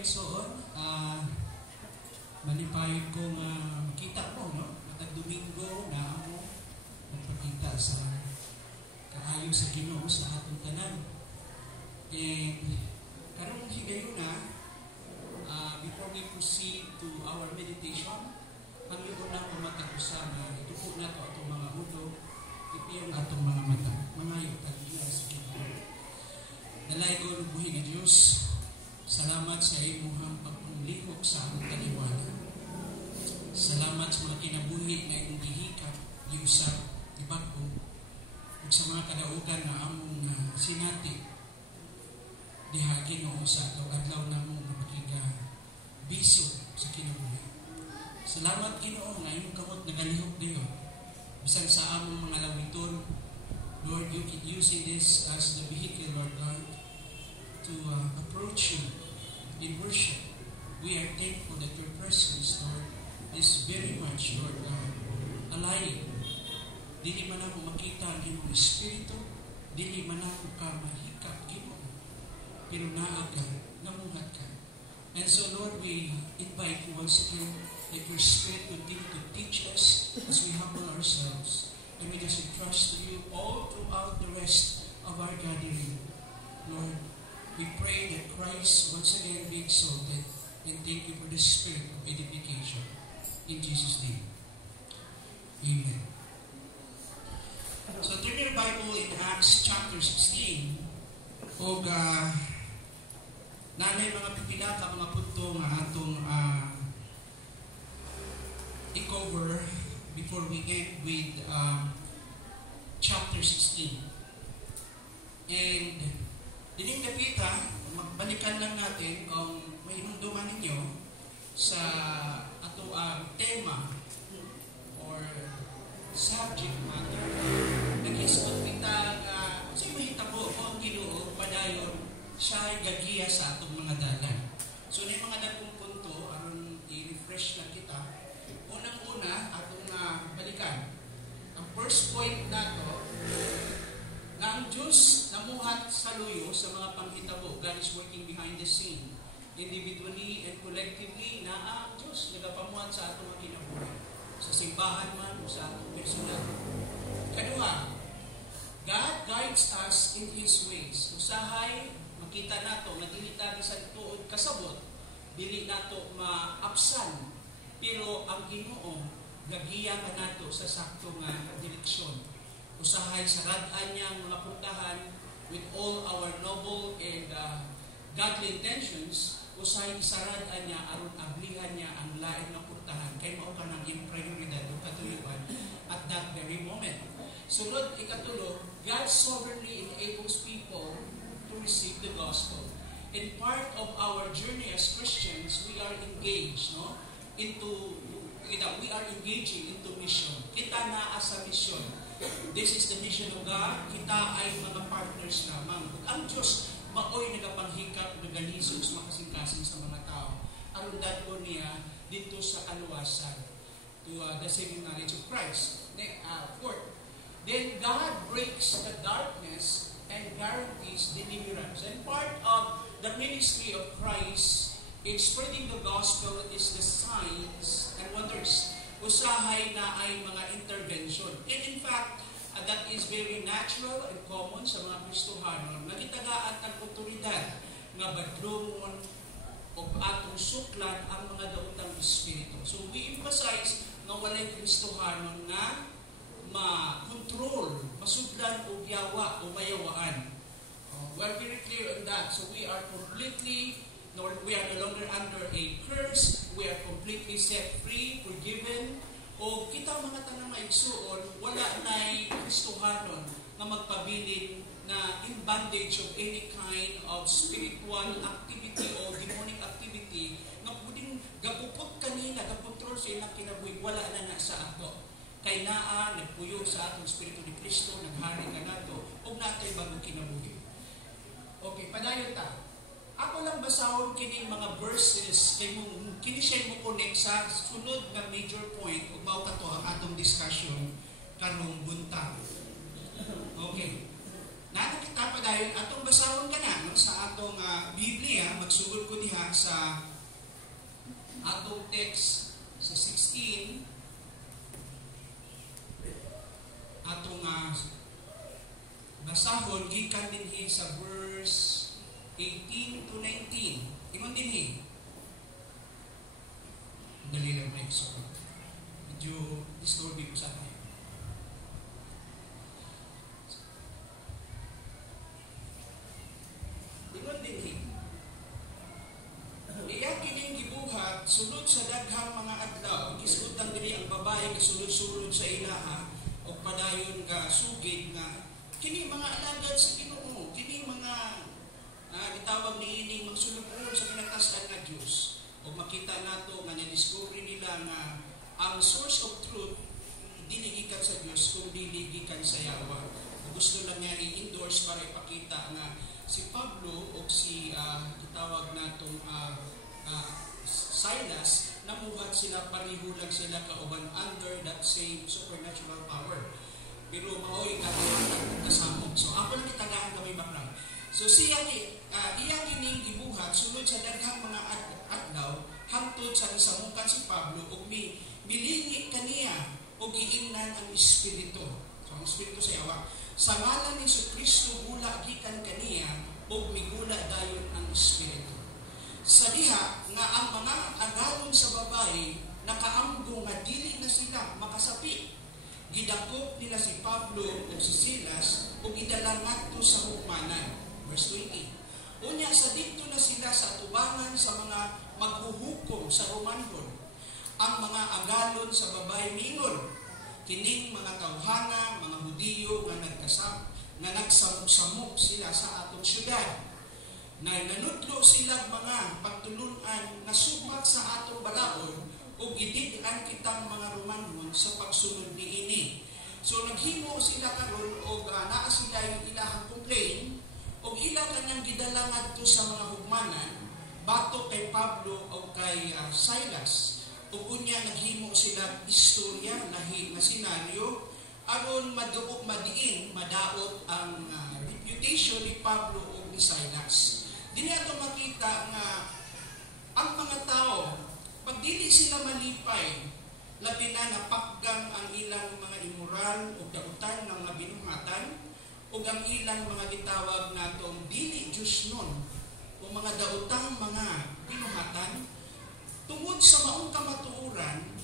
igsoon, malipayod ko nga makita mo, no? Matag Domingo na ako magpakita sa kaayo sa Ginoo sa atong tanan. And karong higayon na, before we proceed to our meditation, ang ito na pumatag sa na ito po na ito atong mga ulo, ipiyong atong mga mata, mangayo tagila sa Ginoo. Dalay ko ng buhay ng Diyos. Salamat sa imuhang pagpumlihok sa among kaliwala. Salamat sa mga kinabuhi na imong gihika, giusap, gibago, ug sa mga kadaugan na among sinati diha Ginoo sa adlaw namo nga makiga biso sa kinabuhi. Salamat Ginoo nga imong kamot nagalihok diyo. Bisan sa among mga lawiton, Lord, you keep using this as the vehicle, Lord God, to approach you in worship. We are thankful that your presence, Lord, is very much, Lord God, alive. Dili man ako makita ang iyong Espiritu, dili man ako ka mahikap, Ginoo, pero naaga, namuhat ka. And so, Lord, we invite you once again that your Spirit continue to teach us as we humble ourselves. And we just entrust to you all throughout the rest of our gathering. Lord, we pray that Christ once again be exalted, and thank you for the spirit of edification. In Jesus' name. Amen. So turn your Bible in Acts chapter 16. O nanay mga pipila ka mga punto nga atong i-cover before we end with chapter 16. And dining kapita, magbalikan lang natin kung may hinumduman ninyo sa ato tema or subject matter. Nag-isip kita kasi mahitabo ko ang Ginoo padayon siya ay gagiya sa atong mga dalan. So na yung mga dagkong punto, aron i-refresh lang kita. Unang-una, atong balikan. Ang first point nato, na ang Diyos namuhat sa luyo sa mga panghitabo. God is working behind the scene. Individually and collectively, na ang Diyos nagapamuhat sa atong mga kinabuhi. Sa simbahan man o sa atong personal. Kadua, God guides us in His ways. Usahay, makita nato, nagilitagi sa tuod kasabot, dili nato maapsan. Pero ang Ginoo, gagiya ka nato sa sakto nga direksyon. Usahay sa rad-an niyang mga puntahan with all our noble and godly intentions, usahay isarad-an niya aron ablihan niya ang lain na puntahan kay mao ka nang prioridad o katuyuan at that very moment. Sunod, ikatulo, God sovereignly enables people to receive the gospel. In part of our journey as Christians, we are engaged, we are engaging into mission. Kita naa sa mission. This is the mission of God. Kita ay mga partners lamang. Ang Diyos, maoy nagapanghikap, naganisos, makasing-kasing sa mga tao. Aron dadto niya dito sa kaluwasan to the saving knowledge of Christ. Fourth, then God breaks the darkness and guarantees deliverance. And part of the ministry of Christ in spreading the gospel is the signs and wonders. Usahay na ay mga intervention. And in fact, that is very natural and common sa mga Kristohanon. Nagitagaan ang otoridad nga badlongon o atong suklan ang mga daotang espiritu. So we emphasize nga walay Kristohanon nga ma-control, masudlan o yawa o mayawaan. We are very clear on that. So we are we are no longer under a curse. We are completely set free, forgiven. O kita mga tanang maigsuon, wala na'y Kristohanon na magpabilin na in bondage of any kind of spiritual activity o demonic activity na pwedeng gapupot kanina, gaputrol sa ilang kinabuhi, wala na sa ato. Kay naa, nagpuyo sa atong Espiritu ni Kristo, naghari ka nato, o natay bagong kinabuhi. Okay, padayon ta. Ako lang basahon kining mga verses kay kini siya mo connect sa sunod nga major point ug mao kato ang atong discussion karong buntag. Okay. Nakita pa dahil atong basahon ka na no, sa atong Biblia, magsugod ko diha sa atong text sa 16, atong basahon, gikan dinhi sa verse 18 to 19. Ingon dinhi. Dali lang may so. Medyo disturbing ko sa akin. Ingon dinhi. Iya kining gibuhat sulod sa daghang mga adlaw, gisudtan diri ang babae gisulod-sulod sa ilaha o padayon ka sugid nga kini mga alagad sa Ginoo, kini mga gitawag niining magsulubon sa pinatasan nga Dios. O makita nato nga na-discover nila nga ang source of truth dili gikan sa Dios kung dili gikan sa Yawa. Gusto lang niya i-endorse para ipakita nga si Pablo o si gitawag natong Silas, namuhat sila, pareho lang sila kauban under that same supernatural power. Pero maoy kasamok. So ako lang itagaan kami background. So iya kining gibuhat sulod sa daghang mga adlaw hangtod sa gisamukan si Pablo ug milingi kaniya og giingnan ang espiritu. So ang espiritu sa Yawa. Sa ngalan ni Kristo gula gikan kaniya ug migula dayon ang espiritu. Sa diha nga ang mga agalon sa babae nakaamgo nga dili na sila makasapi. Gidakop nila si Pablo o si Silas o gidala ngadto sa hukmanan. Verse 20. Unya sa dito na sila sa atubangan sa mga maghuhukom sa Romanhon. Ang mga agalon sa babae mingon. Kining mga tawhana, mga Hudiyo nga nagsamok-samok sila sa atong syudad. Na nanudlo sila mga pagtulunan na subak sa atong balaod o gididan kitang mga Romanhon sa pagsunod niini. So naghimo sila karon og naa sila ilahang complain og ila kanang gidala ngadto sa mga hugmanan batok kay Pablo o kay Silas. Ug unya naghimo sila istorya lahi nga senaryo aron maduok madiin madaot ang reputation ni Pablo o ni Silas. Dili ato makita nga ang mga tao pag dili sila malipay, labi na napakgang ang ilang mga immoral o dautan ng mga binuhatan o ang ilang mga gitawag natong dili Diyos nun o mga dautang mga binuhatan tungod sa maong kamatuuran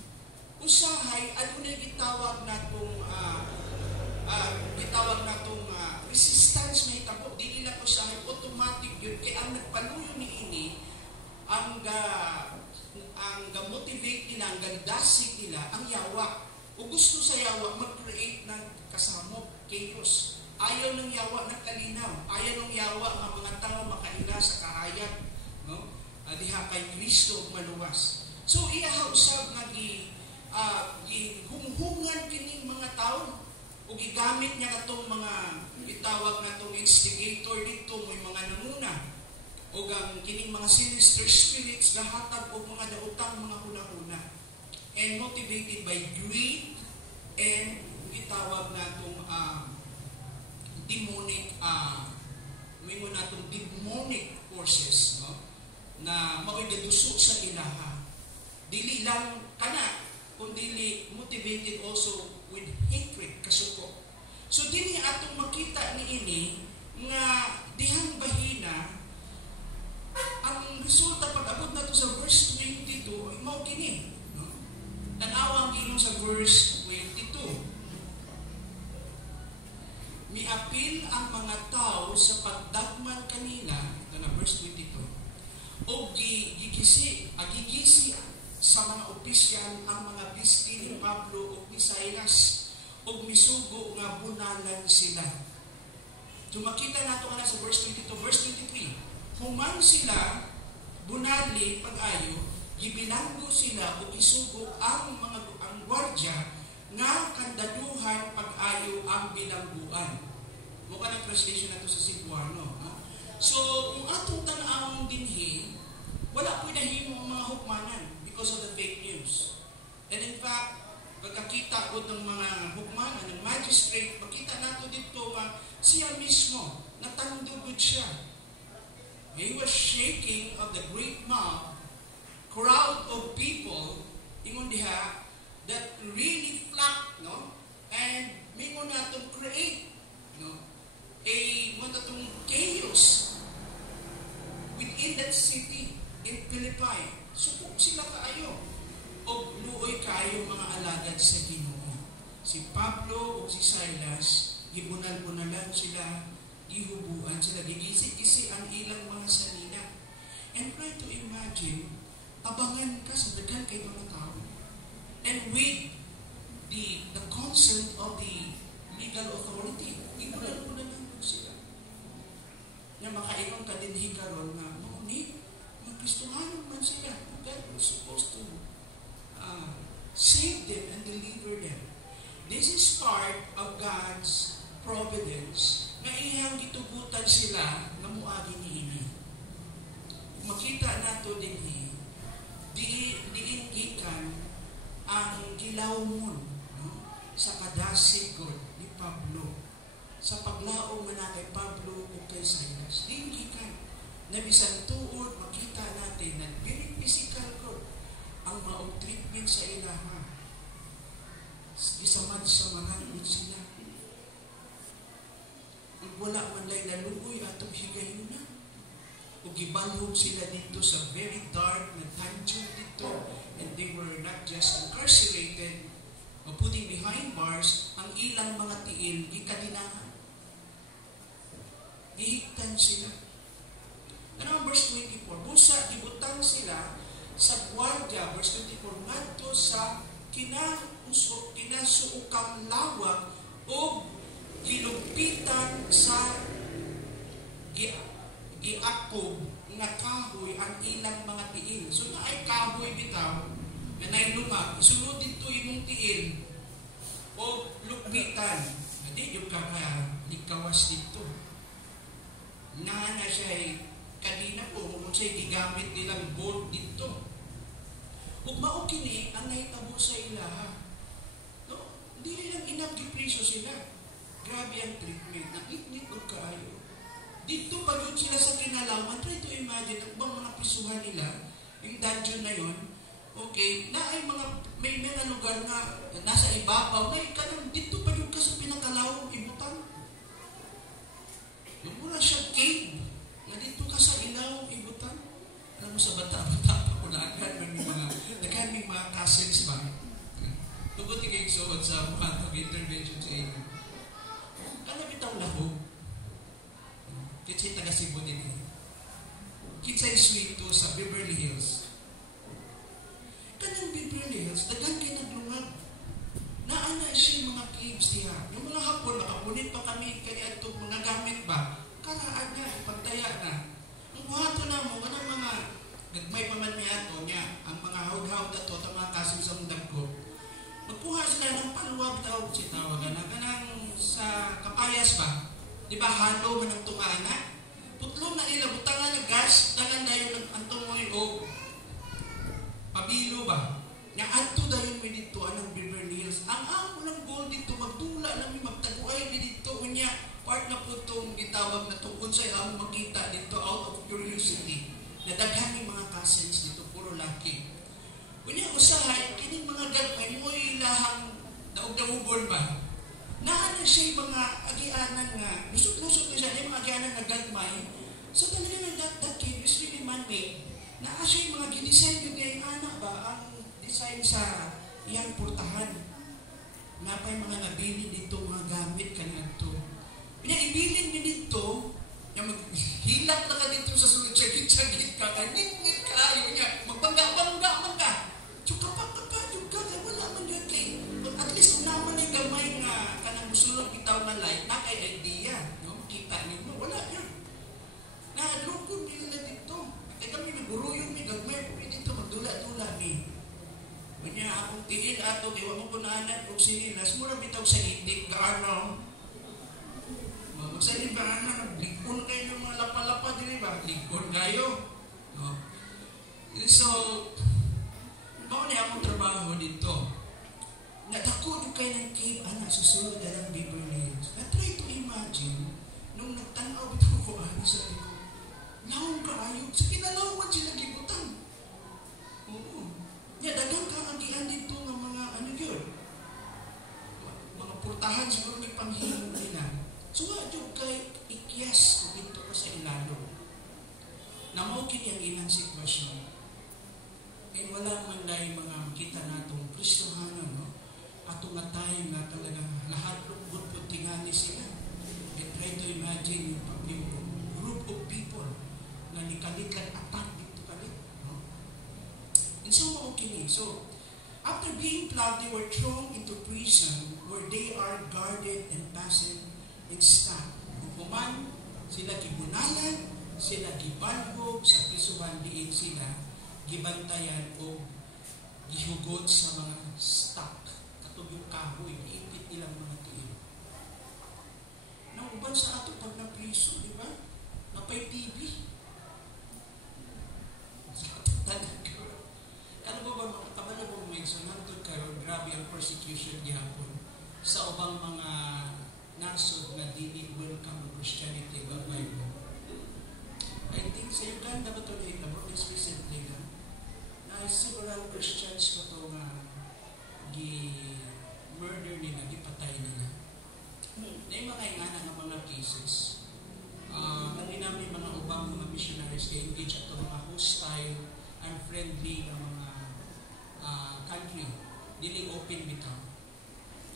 usahay adunay gitawag natong resistance may tabo dili lang usahay automatic yun kay ang nagpaluyo niini ang motivate nila, ang gandasig nila, ang Yawa. O gusto sa Yawa, mag-create ng kasamok, chaos. Ayaw ng Yawa ng kalinaw. Ayaw ng Yawa ang mga tao makaila sa kahayag. No? Diha kay Kristo maluwas. So, iyahausab na gihunghungan kining mga tao o gigamit niya katong mga itawag na itong instigator dito, may mga namuna. O ang kining mga sinister spirits nahatag o mga dautang mga huna-huna and motivated by greed and itawag natong demonic demonic forces no na maoy-gaduso sa ilaha dili lang kana kundi motivated also with hatred kasuko. So dili atong makita niini nga dihang bahina ang resulta pag-abot na to sa verse 22, mao kini. No? Tanawang ginong sa verse 22. Miapil ang mga tao sa pagdagman kanila, ito na verse 22, o gigisi sa mga opisyal ang mga bisti ni Pablo o ni Silas, o misugo nga bunalan sila. So makita nato nga sa verse 22, verse 23, human sila, bunali, pag-ayo, gibilanggo sila o isugo ang gwardya nga kandaduhan pag-ayo ang bilangguan. Mukha ng translation na ito sa Cebuano. Ha? So, kung atong tanawang dinhi, wala po nahimo ang mga hukmanan because of the fake news. And in fact, pagkakita ko ng mga hukman, ng magistrate, makita nato dito siya mismo, natandugod siya. He was shaking of the great mob, crowd of people, ingon diha, that really flocked, no? And may mo natong create, no? Mo natong chaos within that city in Philippi. Supok sila kaayo. O luoy kayo mga alagad sa Ginoo. Si Pablo o si Silas, gibunal-bunalan sila, gihubuan sila, gigisi-gisi ang ilang mga sanina. And try to imagine, tabangan ka sa daghan kay mga tao. And with the consent of the legal authority, gibunal-bunalan sila. Na makaingon ka din hikaron na, magkristohanon man sila. God was supposed to save them and deliver them. This is part of God's providence na iyang gitugutan sila na muagi niini. Makita nato din diin gikan ang gilawmon, no? Sa kadasigod ni Pablo, sa paglaom na kay Pablo o kay Silas. Diin gikan na bisan tuod makita natin na very physical ko ang maong treatment sa ilaha. Gisamad-samahan sila. Ug wala man lay naluoy atong higayuna. Ug gibalhog sila dito sa very dark na dungeon dito. And they were not just incarcerated o putting behind bars, ang ilang mga tiil gikadinahan. Gihigtan sila. Ano ang verse 24? Busa, gibutang sila sa gwardiya, verse 24, ngadto sa kinasuukang lawak o gilupitan sa giakob nga kahoy ang ilang mga tiil. So na ay kahoy bitaw, na nailumag, isunod dito imong tiil o lupitan. Hindi yung kakalikawas dito. Na siya kanina po, kung siya'y gigamit nilang board dito. Kung maukini, ang nahitabo sa ilaha. No? Hindi nilang inag-gipriso sila. Grabe ang treatment. Nakitnit o kaayo. Dito pa yun sila sa kinalaman. Try to imagine, ang bang mga prisuhan nila, yung dungeon na yun, okay, na ay may mga lugar na nasa ibabaw, na ikanang dito pa yun ka sa pinakalawang ibutang. Yung muna siya cave, na dito ka sa ilaw, ibutang. Alam mo sa bata-bata pa ko na agad nagkaming mga cousins ba? Tugot ikay suot sa mga intervention sa inyo. Ano bitang lahog? Kitsa'y taga-Cebu din. Kitsa'y sweet to sa Beverly Hills. Kanang Beverly Hills, dagan kayo naglungag. Naana siya mga caves niya. Yung mga hapon, nakapunit pa kami kaya itong mga gamit ba? Karaan na, pagtaya na. Ang buhato na mo, anong mga nagmay pa man may ato niya, ang mga haud-haud ato, at mga kasin sa mundag ko. Magkuha sila ng paluwag daw, si tawagan na, kanang sa kapayas ba? Di ba halo man ang tungana? Putlong na nila, butangan ng gas, tangan na yung antungoy o pabilo ba? Nga ato na yung dito, anong Beverly Hills. Ang ako ng goal dito, magtula namin, magtaguay dito, unya, part na po itong itawag na tungkol sa ang makita dito out of curiosity. Nadaghan yung mga cousins dito, puro laki. Unya, usahay, kining mga gagmay, mo ilahang naugdawubon ba? Naana siya yung mga agianan nga, lusot-lusot na siya, yung mga agianan na gagmay. So talaga na that cave is really man-made. Naa siya yung mga gidesign yung ngayong anak ba, ang design sa iyang purtahan. Nga pa yung mga nabili dito, mga gamit ka na ito. Ibilin nyo dito, yung maghilap na ka dito sa sulod-sagit-sagit ka, ngit-ngit ka, ayaw niya, magbangga-bangga man ka. So kapag yung ka, wala man yun kay, at least kung naman yung gamay nga, kanang musulog bitaw na light, na kay idea, no? Kita niyo mo, wala yun. Nalukod nila dito. Kaya kami naguro yung may gagmay, dito magdula-dula ni. Kanya akong tingin ato, kaya mo po naanan kung sinilas, mura bitaw sa itik, gaano. Magsayin ba na, likon kayo ng mga lapa-lapa din ba? Likon kayo. No? So, baka niya akong trabaho dito. nadako yung kayo ng cave, anak, susunod na lang Beverly Hills. Na-try to imagine, nung nagtanaw ito ko, sabi ko, naong kaayo, sa kinalawan sila gibutan. Oo. Dagang kaagian dito ng mga, yun, mga purtahan siguro may panghilong nila. So, yung kay ikyas ko dito ko sa ilalo. Namaukin yung ilang sitwasyon. Eh, wala man dahil mga kita natong Kristohano, no? Atong nga tayo nga talaga lahat lukbot tingani sila. And try to imagine yung group of people na nikalit-lat attack dito kalit. No? And so, okay. So, after being plugged, they were thrown into prison where they are guarded and fastened in staff. Human, sila gibunalan, sila gibalhog sa prisuhan diin sila, gibantayan o gihugot sa mga stock. Katubong kahoy, iipit nilang mga tiil. Nauban sa ato pag na-priso, di ba? Napay TV. Sa ato talaga. Kano ba mga kabala bang may sunantod karon, grabe ang persecution gihapon sa ubang mga nasod na dili welcome Christianity o Bible. I think sa Uganda ba ito na just recently na several Christians ko ito nga murder nila, gipatay nila. Na yung mga ingana ng mga cases. Nali namin mga ubang mga missionaries kay engage at mga hostile, unfriendly na mga country. Dili open bitaw.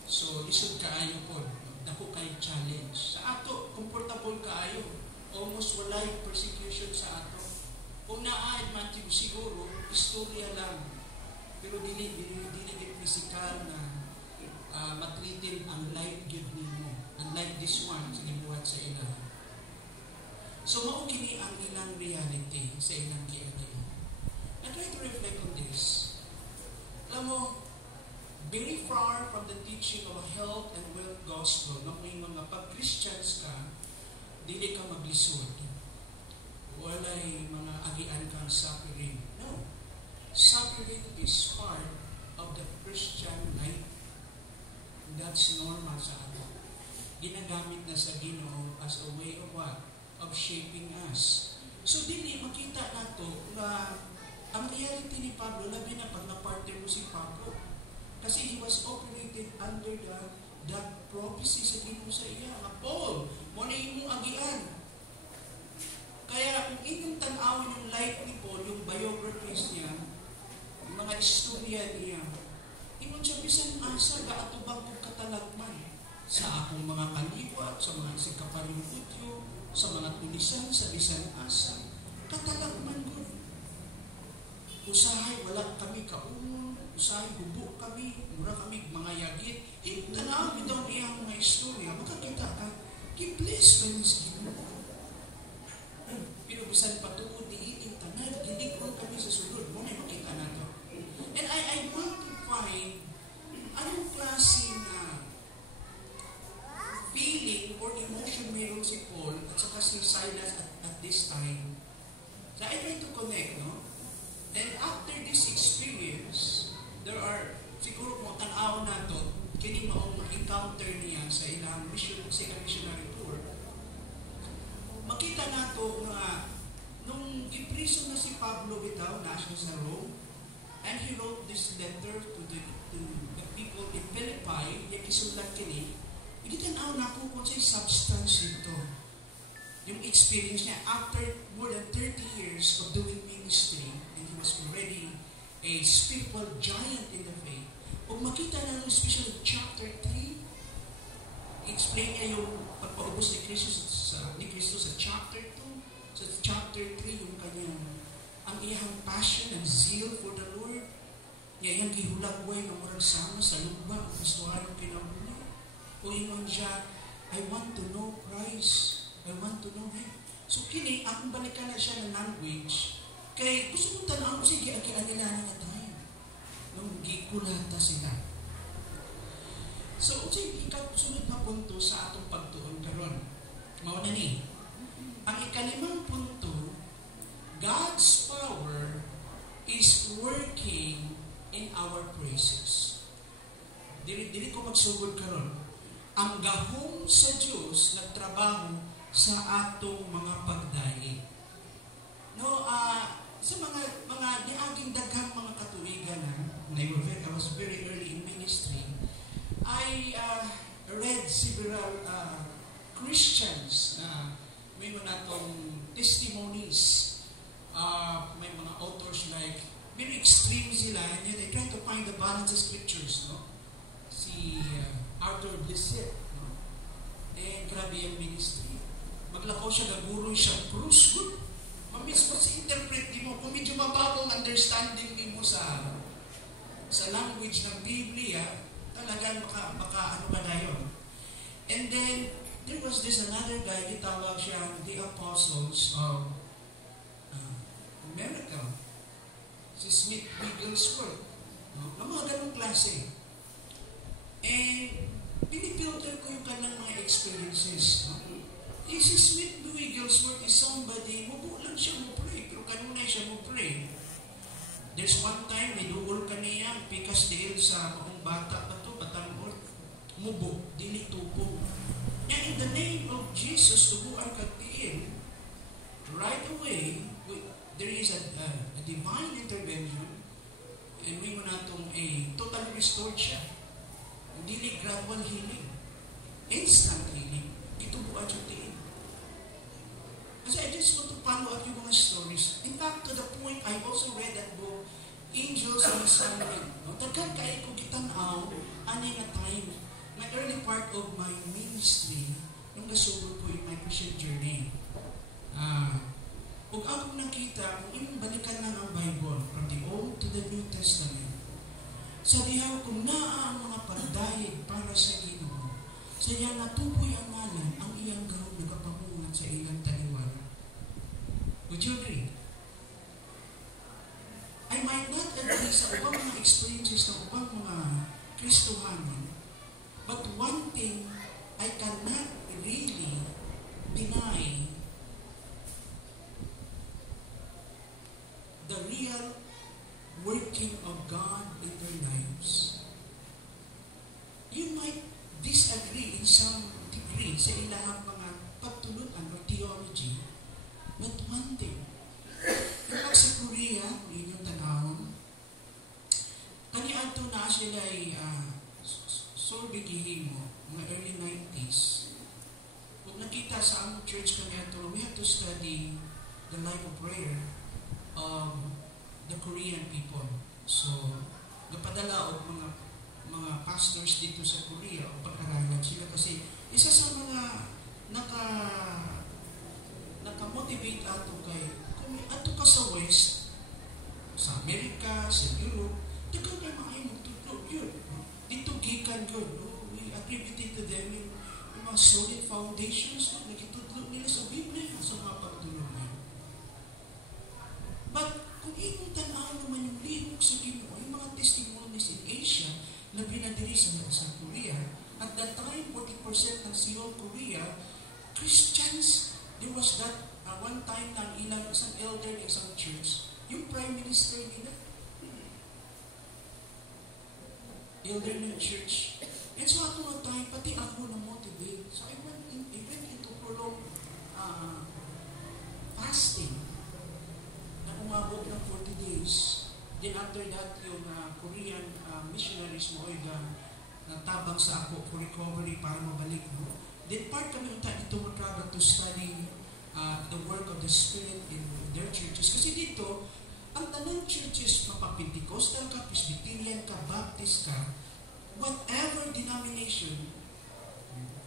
So, lisod kaayo po. Dako kayo challenge. Sa ato, comfortable kaayo. Almost wala yung persecution sa ato. Kung naa-add man siguro, istorya lang. Pero dili physical na matritin ang life give mo. Unlike this one, sa gibuhat sa ilang. So, maukini ang ilang reality sa ilang kiatay. I try to reflect on this. Alam mo, very far from the teaching of a health and wealth gospel, na may mga pag-Christians ka, dili ka maglisod. Walay mga agian kang suffering. No. Suffering is part of the Christian life. That's normal sa atin. Ginagamit na sa Ginoo as a way of what? Of shaping us. So, dili makita nato na ang reality ni Pablo, labi na pag na-partner mo si Pablo. Kasi he was operated under that prophecy sa Ginoo sa iya. Nga, Paul, mo na imong agian. Kaya kung inyong tanawin yung life ni Paul, yung biographies niya, yung mga istorya niya, ingon siya bisan asa, gaatubang kong katalagman sa akong mga kaliwat, sa mga sikapalingkutyo, sa mga tulisan, sa bisan asa. Katalagman ko. Usahay, wala kami kaumon, usahay, hubo kami, mura kami mga yagit. Tanawin daw niya ang mga istorya, makakita ka, ki-bless by His Ginoo. Pero bisan patuod ni iting tanan, gilikon kami sa sulod mo, may makita na to. And I want to find anong klase na feeling or emotion meron si Paul at saka si Silas at this time. So I try to connect, no? And after this experience, there are, siguro kung tanaw na to, kini maong encounter niya sa ilang missionary tour. Makita na to nga, nung ipriso na si Pablo bitaw, nasa sa Rome, and he wrote this letter to the people in Philippi, yung isulat kini, ikitanaw na po kung sa'y substance nito. Yung experience niya, after more than 30 years of doing ministry, and he was already a spiritual giant in the faith. Kung makita na especially chapter 3, explain niya yung pagpaubos ni Kristo sa chapter 2. Sa chapter 3, yung kanyang, ang iyang passion and zeal for the Lord. Iyang gihulagway ng murang sama sa lugba, ang gustuhan ng pinamuli. Kung ingon siya, I want to know Christ. I want to know Him. So kini, akong balikan na siya ng language, kay gusto kong tanong, sige, agian nila nga tayo. Nung gikulata sila. So, sunod na punto sa atong pagtuon karon. Mauna ni. Ang ikalimang punto, God's power is working in our praises. dili ko magsugod karon. Ang gahom sa Dios nagtrabaho sa atong mga pagdaig. No, sa mga diaging daghang mga katuigan I was very early in ministry. I read several Christians may mga natong testimonies. May mga authors like very extreme sila and yet they try to find the balance of scriptures, no? Si Arthur Blissett, no? Grabe yung ministry. Maglakaw siya, gaguro siya, cruise good. Mamismo si interpret di mo, kung medyo mababong understanding di mo sa language ng Biblia, talagang baka ano ba na yun. And then, there was this another guy, ditawag siya the Apostles of America. Si Smith Wigglesworth. No? Mga ganong klase. And, pinipilter ko yung kanilang mga experiences. No? Si Smith Wigglesworth is somebody, mubo lang siya mo pray, pero kanunay siya mo pray. There's one time, may duol ka niya, pikas diil sa maong bata pa to, batang or, mubo, dili tupo. And in the name of Jesus, tubuan ka diil, right away, there is a divine intervention, and may mo natong totally restored siya. Dili gradual healing. Instant healing. Itubuan siya diil. Kasi I just want to follow up yung mga stories. In fact, to the point, I also read that book, Angels on Assignment. No? Daghan kayo ko kitanaw, anay na time, my early part of my ministry, nung nasugod ko in my Christian journey. Kung ako nakita, kung imong balikan lang ang Bible, from the Old to the New Testament, sa dihaw kung naa ang mga pagdayeg para sa Ginoo, sa iya natupoy ang ngalan, ang iyang gahom nagapamungat sa ilang taliwan. Would you agree? I might not agree sa ubang mga experiences ng ubang mga Kristohanon, but one thing I cannot really deny, the real working of God in their lives. You might disagree in some degree sa ilahang mga pagtulunan or theology, but one thing, kapag sa Korea, inyong tanawon, kaniadto na sila ay solve gihimo, mga early 90s. Kung nakita sa among church kaniadto, we have to study the life of prayer of the Korean people. So, napadala og mga pastors dito sa Korea o pag-aralan sila kasi isa sa mga naka-motivate ato kay kung ato ka sa West, sa Amerika, sa Europe, dagan kayo maayon magtutulog yun. Dito gikan yun. We attributed to them yung mga solid foundations na nagitutulog nila sa Biblia sa mga pagtulog nila. But kung ikong tanahan naman yung lihok sa Ginoo, yung mga testimonies in Asia na binadiri sa Korea, at that time, 40% ng Seoul, Korea, Christians. There was that one time na isang elder ng isang church, yung prime minister nila, elder ng church. And so at one time, pati ako na-motivate. So I went into prolonged fasting na umabot ng 40 days. Then after that, yung Korean missionaries mo ay natabang sa ako for recovery para mabalik mo. Then part kami unta dito mag-travel to study the work of the Spirit in their churches. Kasi dito, ang tanang churches, mapapintikostal ka, Presbyterian ka, Baptist ka, whatever denomination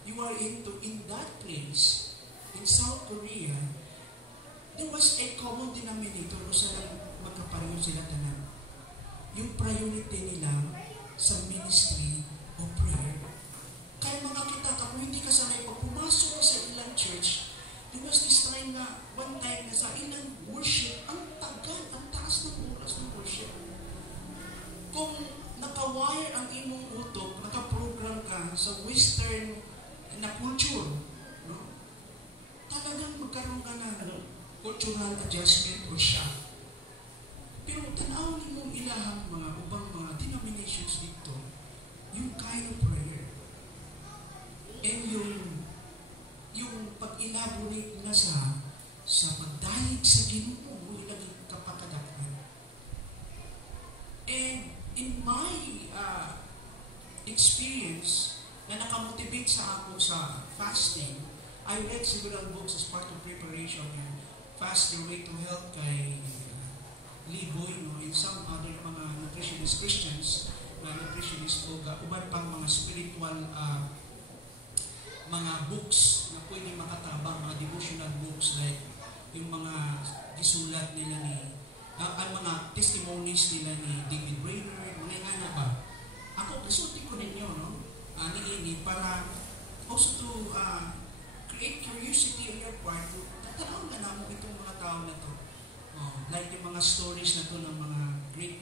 you are into in that place, in South Korea, there was a common denominator kung saan magkapareho sila tanan. Yung priority nila sa ministry of prayer. Kaya makakita ka, kung hindi ka sanay, pag pumasok sa ilang church, there was this time na, one time na sa ilang worship, ang tagal, ang taas ng oras ng worship. Kung nakawire ang imong utok, nakaprogram ka sa Western na culture, no? Talagang magkaroon ka na cultural adjustment o shock. Pero tanaw ni mong ilahang mga ubang mga denominations dito, yung kind of prayer. And yung pag-elaborate na sa pagdahig sa Ginoo mo ilagay kapakadakan. And in my experience na nakamotivate sa ako sa fasting, I read several books as part of preparation yung Fast Your Way to Health kay Lee Boyno and some other mga nutritionist Christians, nutritionist o uban pang mga spiritual mga books na pwede makatabang, mga devotional books like yung mga gisulat nila ang mga testimonies nila ni David Brainerd, mga nga ba? Ako, kasulti ko ninyo, no? Niini, para also to create curiosity on your part, tatanaw na namo itong mga tao na to. Like yung mga stories na to ng mga great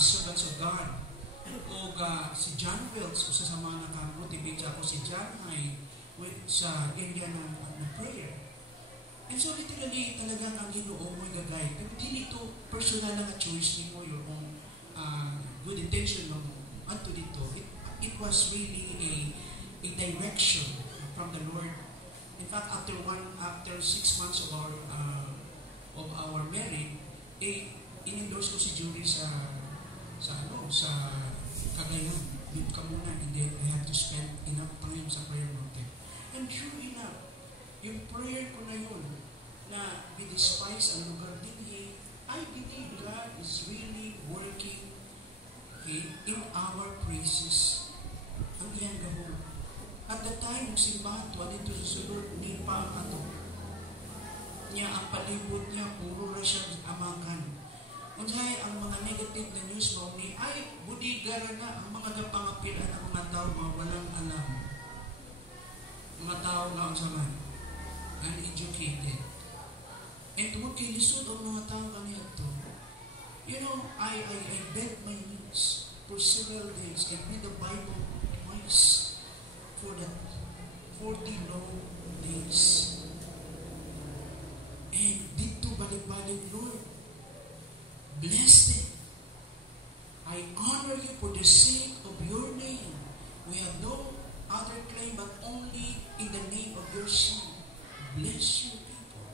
servants of God. O si John Wells, isa sa mga nakamotivate ako, si John ay sa area ng prayer. And so literally, talagang ang Ginoo mo'y gagay. Pero hindi ito personal na choice mo, your own good intention mo unto dito. It was really a direction from the Lord. In fact, after 6 months of our marriage, in-endorse ko si Julie sa Cagayan. Dito ka muna, and then I had to spend enough time sa prayer mountain. And sure enough, yung prayer ko na yun, na we-despise ang lugar din, I believe God is really working in our praises. Ang iyang gahon. At the time, simbahan to, alito sa sulod, ni pa ang ato. Niya, ang palibot niya, puro na siya amakan. Unsay ang mga negative na news mo ni, ay, budigara na, ang mga napangapilan, ang mga tao, mga walang alam. Mga tao na ang saman. Uneducated. And tungkol kay lisod ang mga tao kanina ito. You know, I bent my knees for several days and read the Bible twice for that 40 long days. And dito balik-balik, Lord, bless them. I honor you for the sake of your name. We have no other claim but only in the name of your Son. Bless your people.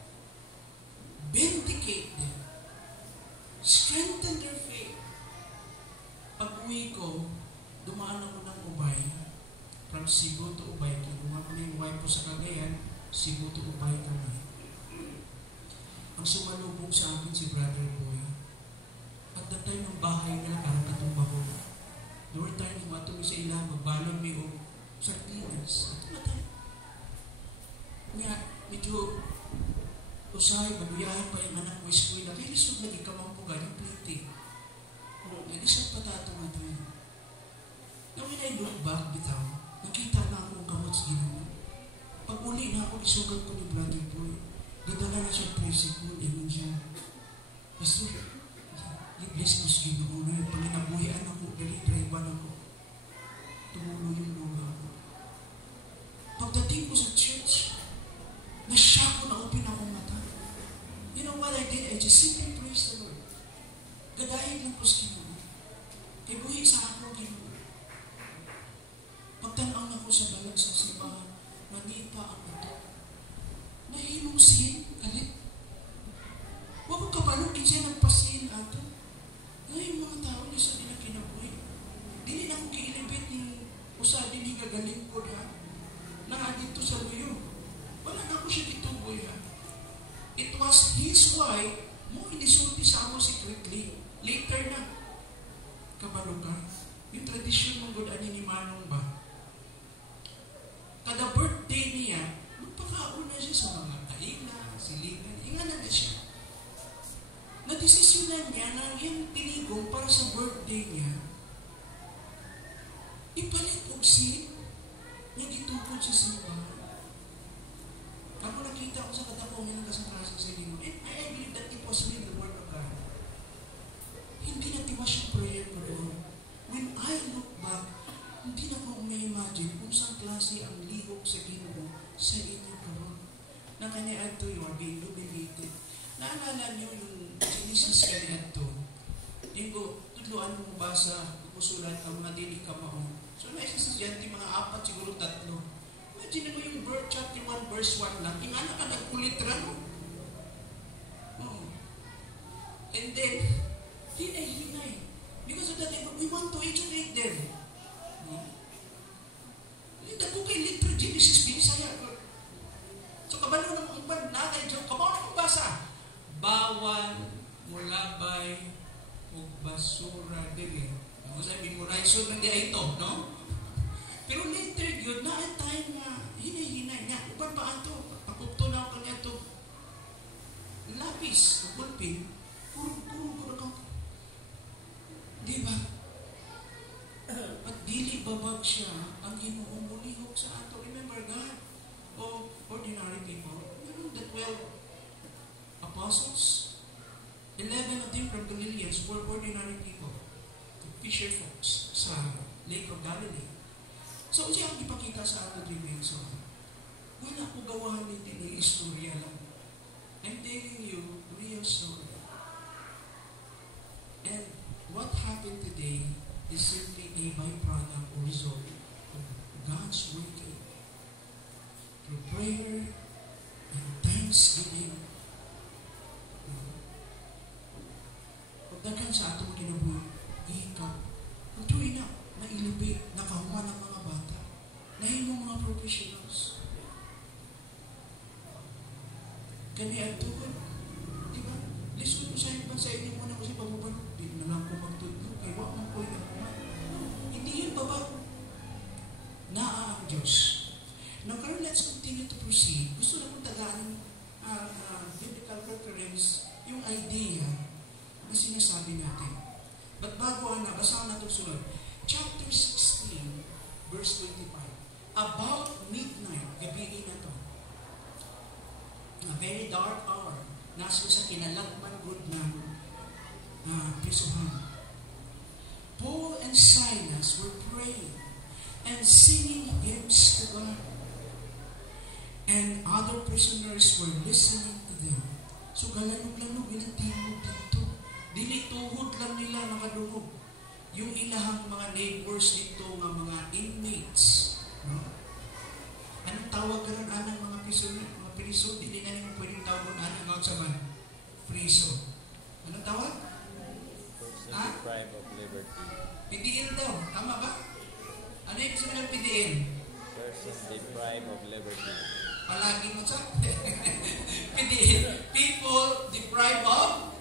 Vindicate them. Strengthen their faith. Pag-uwi ko, dumaan ako ng Ubay. From Cebu to Ubay. Dumaan ko na yung wife ko sa Cagayan, Cebu to Ubay kami. Ang sumalubong sa akin si Brother Boy. At the time ng bahay nila, parang natumbaho. Lord, tayo na matumi sa ilang, magbalon mi o sardinas. At matay. Nga, medyo usay, manuyahan pa yung anak mo eskwela. Kaya lisod lagi ka mampugan yung plating. Nag-isang patato nga doon. Now when I look back, bitaw, nakita na akong kamot sa Ginoo. Pag uli na ako, isugat ko ni Brother Boy. Gadala na siya principle, ewan siya. Pastor, i-bless ko sa Ginoo na yung panginabuhian ako, dali-drivean ako. Tumulo yung luga ako. Pagdating ko sa church, na-shock ko na open akong mata. You know what I did? I just simply praise the Lord. Gadahin lang ko sa Ginoo. Kaya buhi sa ako, Ginoo. Pagtanaw na ko sa balag sa simbahan, nanipa ang ito. Nahinusin, kalit. Huwag ko kapalukin siya nagpasin ato. Ngayon mga tao niya sa nila kinabuhi. Dili na akong kiilibit ni usa, dili gagaling ko ha. Na dito sa luyo. Wala na ako siya dito, boy ha. It was his wife, mo inisulti sa ako secretly. Later na. Kabalo ka. Yung tradisyon mong good ani ni Manong ba? Kada birthday niya, magpakauna siya sa mga kaina, silingan, ingana na siya. Nadesisyonan niya na yung pinigong para sa birthday niya, ipalit og sin, niya gitukod sa simbahan. Ako nakita ko sa katapong ng kasakrasa sa Ginoo, and I believe that it was really the word of God. Hindi natiwas yung prayer ko doon. When I look back, hindi na ko may-imagine kung saan klase ang lihok sa Ginoo sa inyo karon. Na kanya ato you are being illuminated. Naalala niyo yung Genesis kanya ato. Yung ko, tudloan mo basa, kusulat ang mga dili ka maong. So, estudyante, mga 4, siguro 3. Imagine mo yung chapter 1, verse 1 lang. Ingana ka nagkulitra, no? Oo. And then, hinay. Because of that, we want to educate them. Hindi ko kay litra, Genesis, Binisaya. So, kabalo ng uban, natay, kabalo ng basa. Bawal, mulabay, ug basura, dili. Ako sabi, memorize lang di ito, no? Pero later yun, time na hinay-hinay niya. Uban pa ato, pakupto na ako niya ito. Lapis, pulpin, kurong ako. Di ba? At dili babag siya ang Ginoong mulihok sa ato. Remember God? O ordinary people. You know the 12 apostles? 11 of them from Galileans were ordinary people. Fisher folks sa Lake of Galilee. So, siya ang ipakita sa ato din so, wala ko gawahan nito ni istorya lang. I'm telling you real story. And what happened today is simply a byproduct or result of God's working through prayer and thanksgiving. Pagdagan sa atong kinabuhi, ihikap. Kung tuwi na, nailibi, nakahuman ng mga bata, nahimong mga professionals. Kani ang tuwan, di ba? Listen mo sa inyo muna kasi pababalo, di na lang ko magtudlo, kaya wak man ko yung hindi yun baba. Naa ang Diyos. Now, Carl, let's continue to proceed. Gusto na kong tagaan biblical reference, yung idea na sinasabi natin. But bago basahan natin sunod. Chapter 16, verse 25. About midnight, gabi na to. A very dark hour. Nasa sa kinalagman good na prisuhan. Paul and Silas were praying and singing hymns to God. And other prisoners were listening to them. So galanog-lanog, ginatimo dito. Dili tuhod lang nila nakadungog. Yung ilahang mga neighbors dito, mga inmates. No? Anong tawag ka rin anang mga priso? Dili na yung pwedeng tawag anang out sa man. Priso. Anong tawag? Deprived of liberty. PDL daw. Tama ba? Ano yung sabi ng PDL? Person deprived of liberty. Palagi mo sa PDL. People deprived of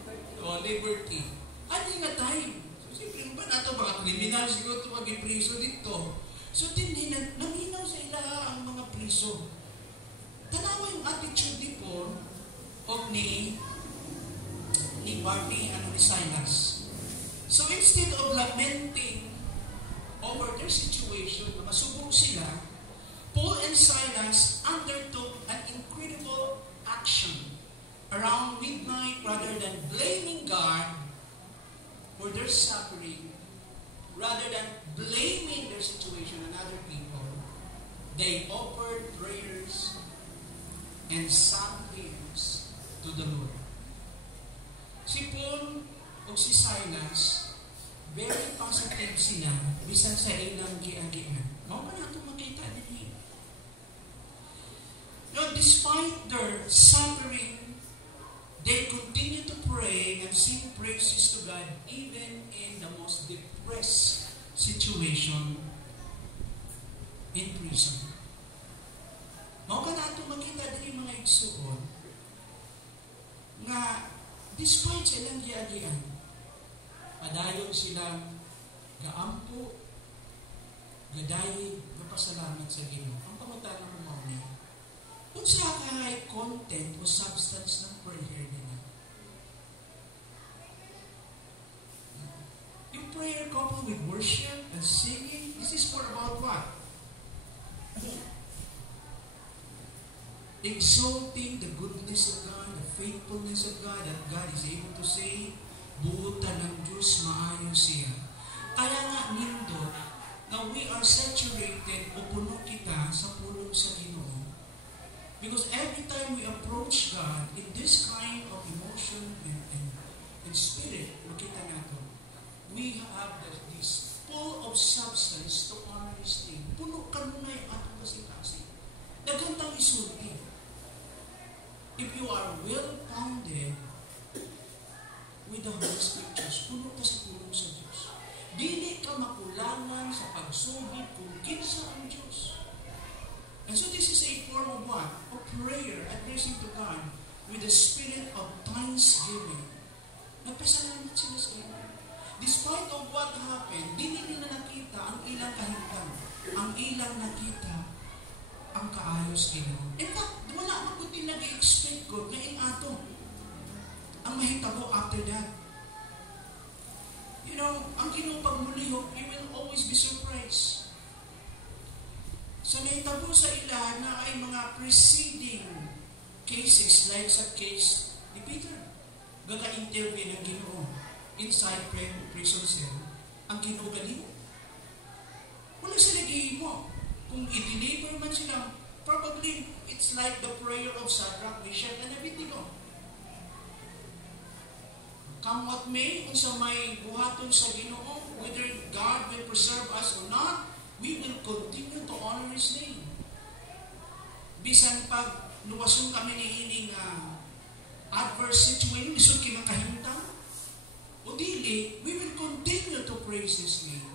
liberty. Ano nga time? So, siyempre ba na ito, mga criminal siguro ito mag-priso dito. So, nanginaw sa ila ang mga priso. Tanawa yung attitude ni Paul o ni Barney ni Silas. So, instead of lamenting over their situation, na masubok sila, Paul and Silas undertook an incredible action around midnight. Rather than blaming God for their suffering, rather than blaming their situation on other people, they offered prayers and sang hymns to the Lord. Si Paul o si Silas, very positive sila bisan sa ilang giagian. Mao man nato makita dinhi. Despite their suffering, they continue to pray and sing praises to God even in the most depressed situation in prison. Mao ka nato makita diri mga igsuon nga despite silang giagian, padayon silang gaampo, gadayig, gapasalamat sa Ginoo. Ang pangutana ko mao ni, unsa kay content o substance ng prayer nila? Yung prayer coupled with worship and singing, this is more about what? Exalting the goodness of God, the faithfulness of God, that God is able to say, buutan ng Diyos, maayo siya. Kaya nga, nindot, na we are saturated o puno kita sa pulong sa Ginoo. Because every time we approach God in this kind of emotion and spirit, makita natin, we have this full of substance to honor His name. Puno ka muna yung atong kasing-kasing. Dagantang isulti. If you are well-founded with the Holy Scriptures, puno ka sa puno sa Diyos. Dili ka makulangan sa pagsugid kung kinsa ang Diyos. And so this is a form of what? Of prayer, addressing to God with the spirit of thanksgiving. Nagpasalamat sila sa iyo. Despite of what happened, dili nila nakita ang ilang kahintang. Ang ilang nakita ang kaayos Ginoo. In fact, wala man kundi nag-expect ko na ato ang mahitabo after that. You know, ang Ginoo pag mulihok, you will always be surprised. Sa nahitabo sa ila na ay mga preceding cases like sa case ni Peter. Gaka-interview ng Ginoo inside prison cell. Ang Ginoo galimo. Wala sila gihimo. Kung i-deliver man sila, probably it's like the prayer of Shadrach, Meshach, and Abednego. Come what may, kung sa may buhaton sa Ginoo, whether God will preserve us or not, we will continue to honor His name. Bisan pag luwason kami ni ining adverse situation, lisod kayo makahintang, o dili, we will continue to praise His name.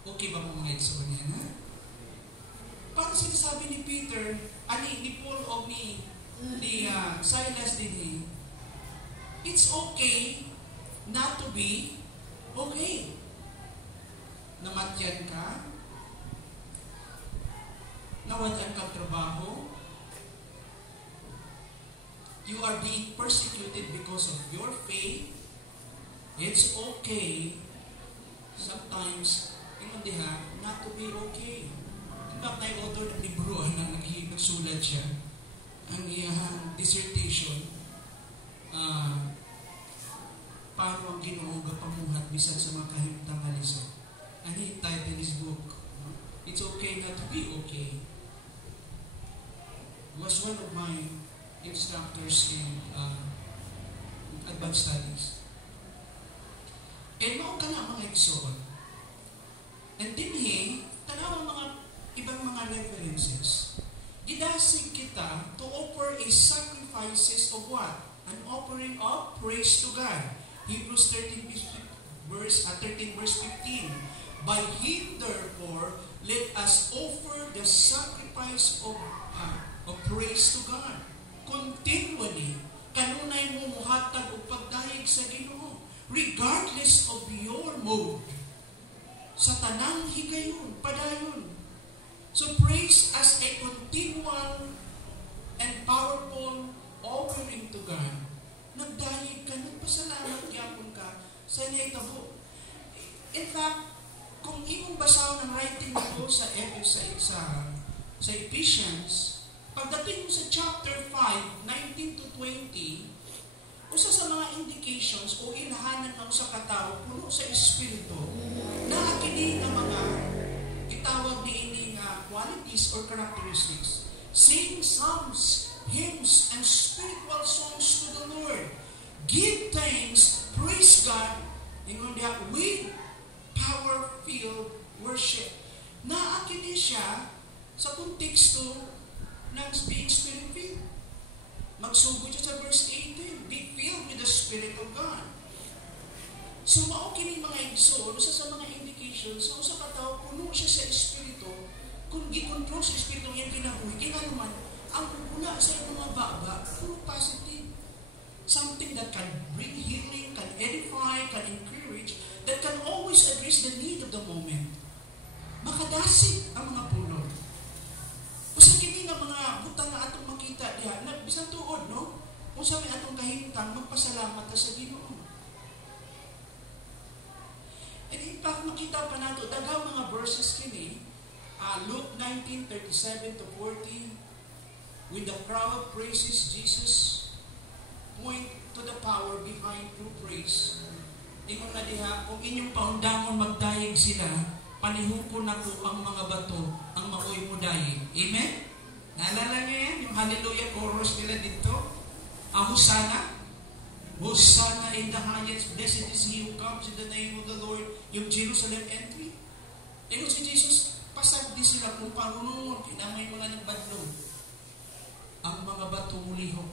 Okay ba mga edso niya, ha? Parang sinasabi ni Peter, ni Paul o ni Silas din, it's okay not to be okay. Namatyan ka, nawalan kang trabaho, you are being persecuted because of your faith. It's okay sometimes not to be okay. In fact, na author ng libro na nagsulat siya ang iyang dissertation paano ang Ginoo gapamuhat bisan sa mga kahimtang alisa. And he titled his book, It's Okay Not to Be Okay. Was one of my instructors in advanced studies. And mao ka na mga igsoon. And dinhi, tanaw mga ibang mga references. Gidasig kita to offer a sacrifices of what? An offering of praise to God. Hebrews 13 verse 15. By Him therefore, let us offer the sacrifice of praise to God. Continually, kanunay mo muhatag o pagdayeg sa Ginoo, regardless of your mode. Sa tanang higayon, padayon. So praise as a continual and powerful offering to God. Nagdayeg ka, nagpasalamat yapon ka sa naitabo. In fact, kung imong basaw ng writing nito sa Ephesians, pagdating mo sa chapter 5, 19 to 20, usa sa mga indications o ilhanan ng sa katao puno sa Espiritu na kini nga mga itawag ni qualities or characteristics. Sing psalms, hymns, and spiritual songs to the Lord. Give thanks, praise God, with power-filled worship. Naakini siya sa konteksto ng being spirit-filled. Magsugod siya sa verse 18, be filled with the Spirit of God. So, maokini mga igsoon, isa sa mga indications, so sa katao, puno siya sa Espiritu, kung gikontrol sa Espiritu yung kinahuwi, kaya naman, ang una sa mga baba, puro positive. Something that can bring healing, can edify, can encourage, that can always address the need of the moment. Makadasig ang mga puno. Usa kini nga mga butang na atong makita diha, bisan tuod, no? Kung sa may atong kahintang, magpasalamat ta sa Ginoo. And in fact, makita pa nato daghaw mga verses kini, Luke 19:37 to 40, when the crowd praises Jesus, point to the power behind true praise. Ingon na diha, kung inyong paundangon magdayeg sila, panihukon ako ang mga bato, ang maoy mo dayeg. Amen? Naalala niyo yan? Yung hallelujah chorus nila dito? Ahusana? Hosanna in the highest, blessed is he who comes in the name of the Lord, yung Jerusalem entry. Ingon si Jesus, pasag di sila kung parunod, kinamay mga nagbadlong. Ang mga bato mulihok.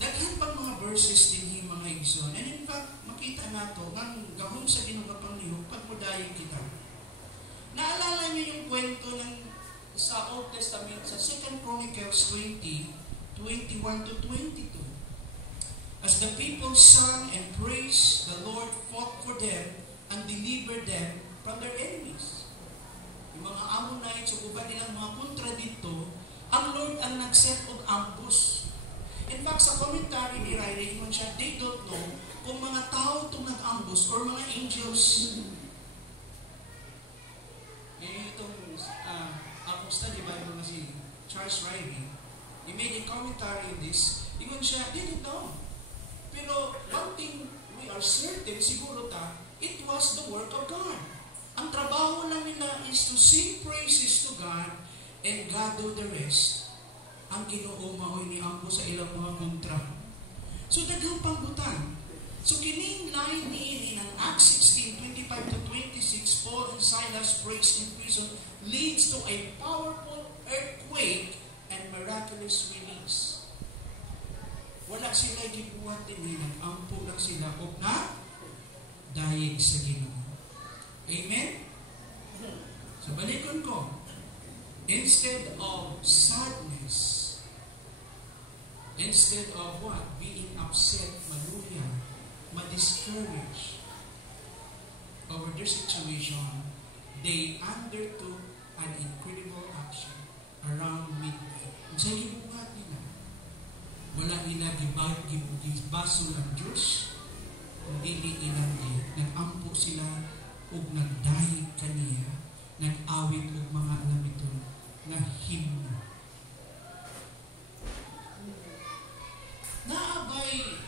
Daghan pang mga verses din yung mga igsoon. And in fact, makita nato ang gahom sa ginugapang lihok pag mudayin kita. Naalala niyo yung kwento ng sa Old Testament sa 2 Chronicles 20, 21 to 22. As the people sang and praised, the Lord fought for them and delivered them from their enemies. Yung mga Ammonites o uban nilang mga kontra dito, ang Lord ang nag-set of ambush. In fact, sa commentary ni Riley, yun siya, they don't know kung mga tao itong nag-ambush or mga angels. Itong akong study Bible na si Charles Riley, he made a commentary on this. Yun siya, they didn't know. Pero one thing we are certain, siguro it was the work of God. Ang trabaho lang nila is to sing praises to God and God do the rest. Ang Ginoo mahoy ni ambo sa ilang mga kontra. So daghang pangbutan. So kining line ni ng Acts 16:25 to 26, Paul and Silas praised in prison leads to a powerful earthquake and miraculous release. Wala sila gibuhat din nila. Ampo lang sila o na dahil sa Ginoo. Amen? So balikon ko. Instead of sadness, instead of what? Being upset, maluya, ma-discouraged over their situation, they undertook an incredible action around midnight. Sa gibuhat nila, wala nila gibaso ng Diyos, kundi ilang nag-ampo sila ug nagdayeg kaniya, nag-awit og mga alam ito na himno. Naabay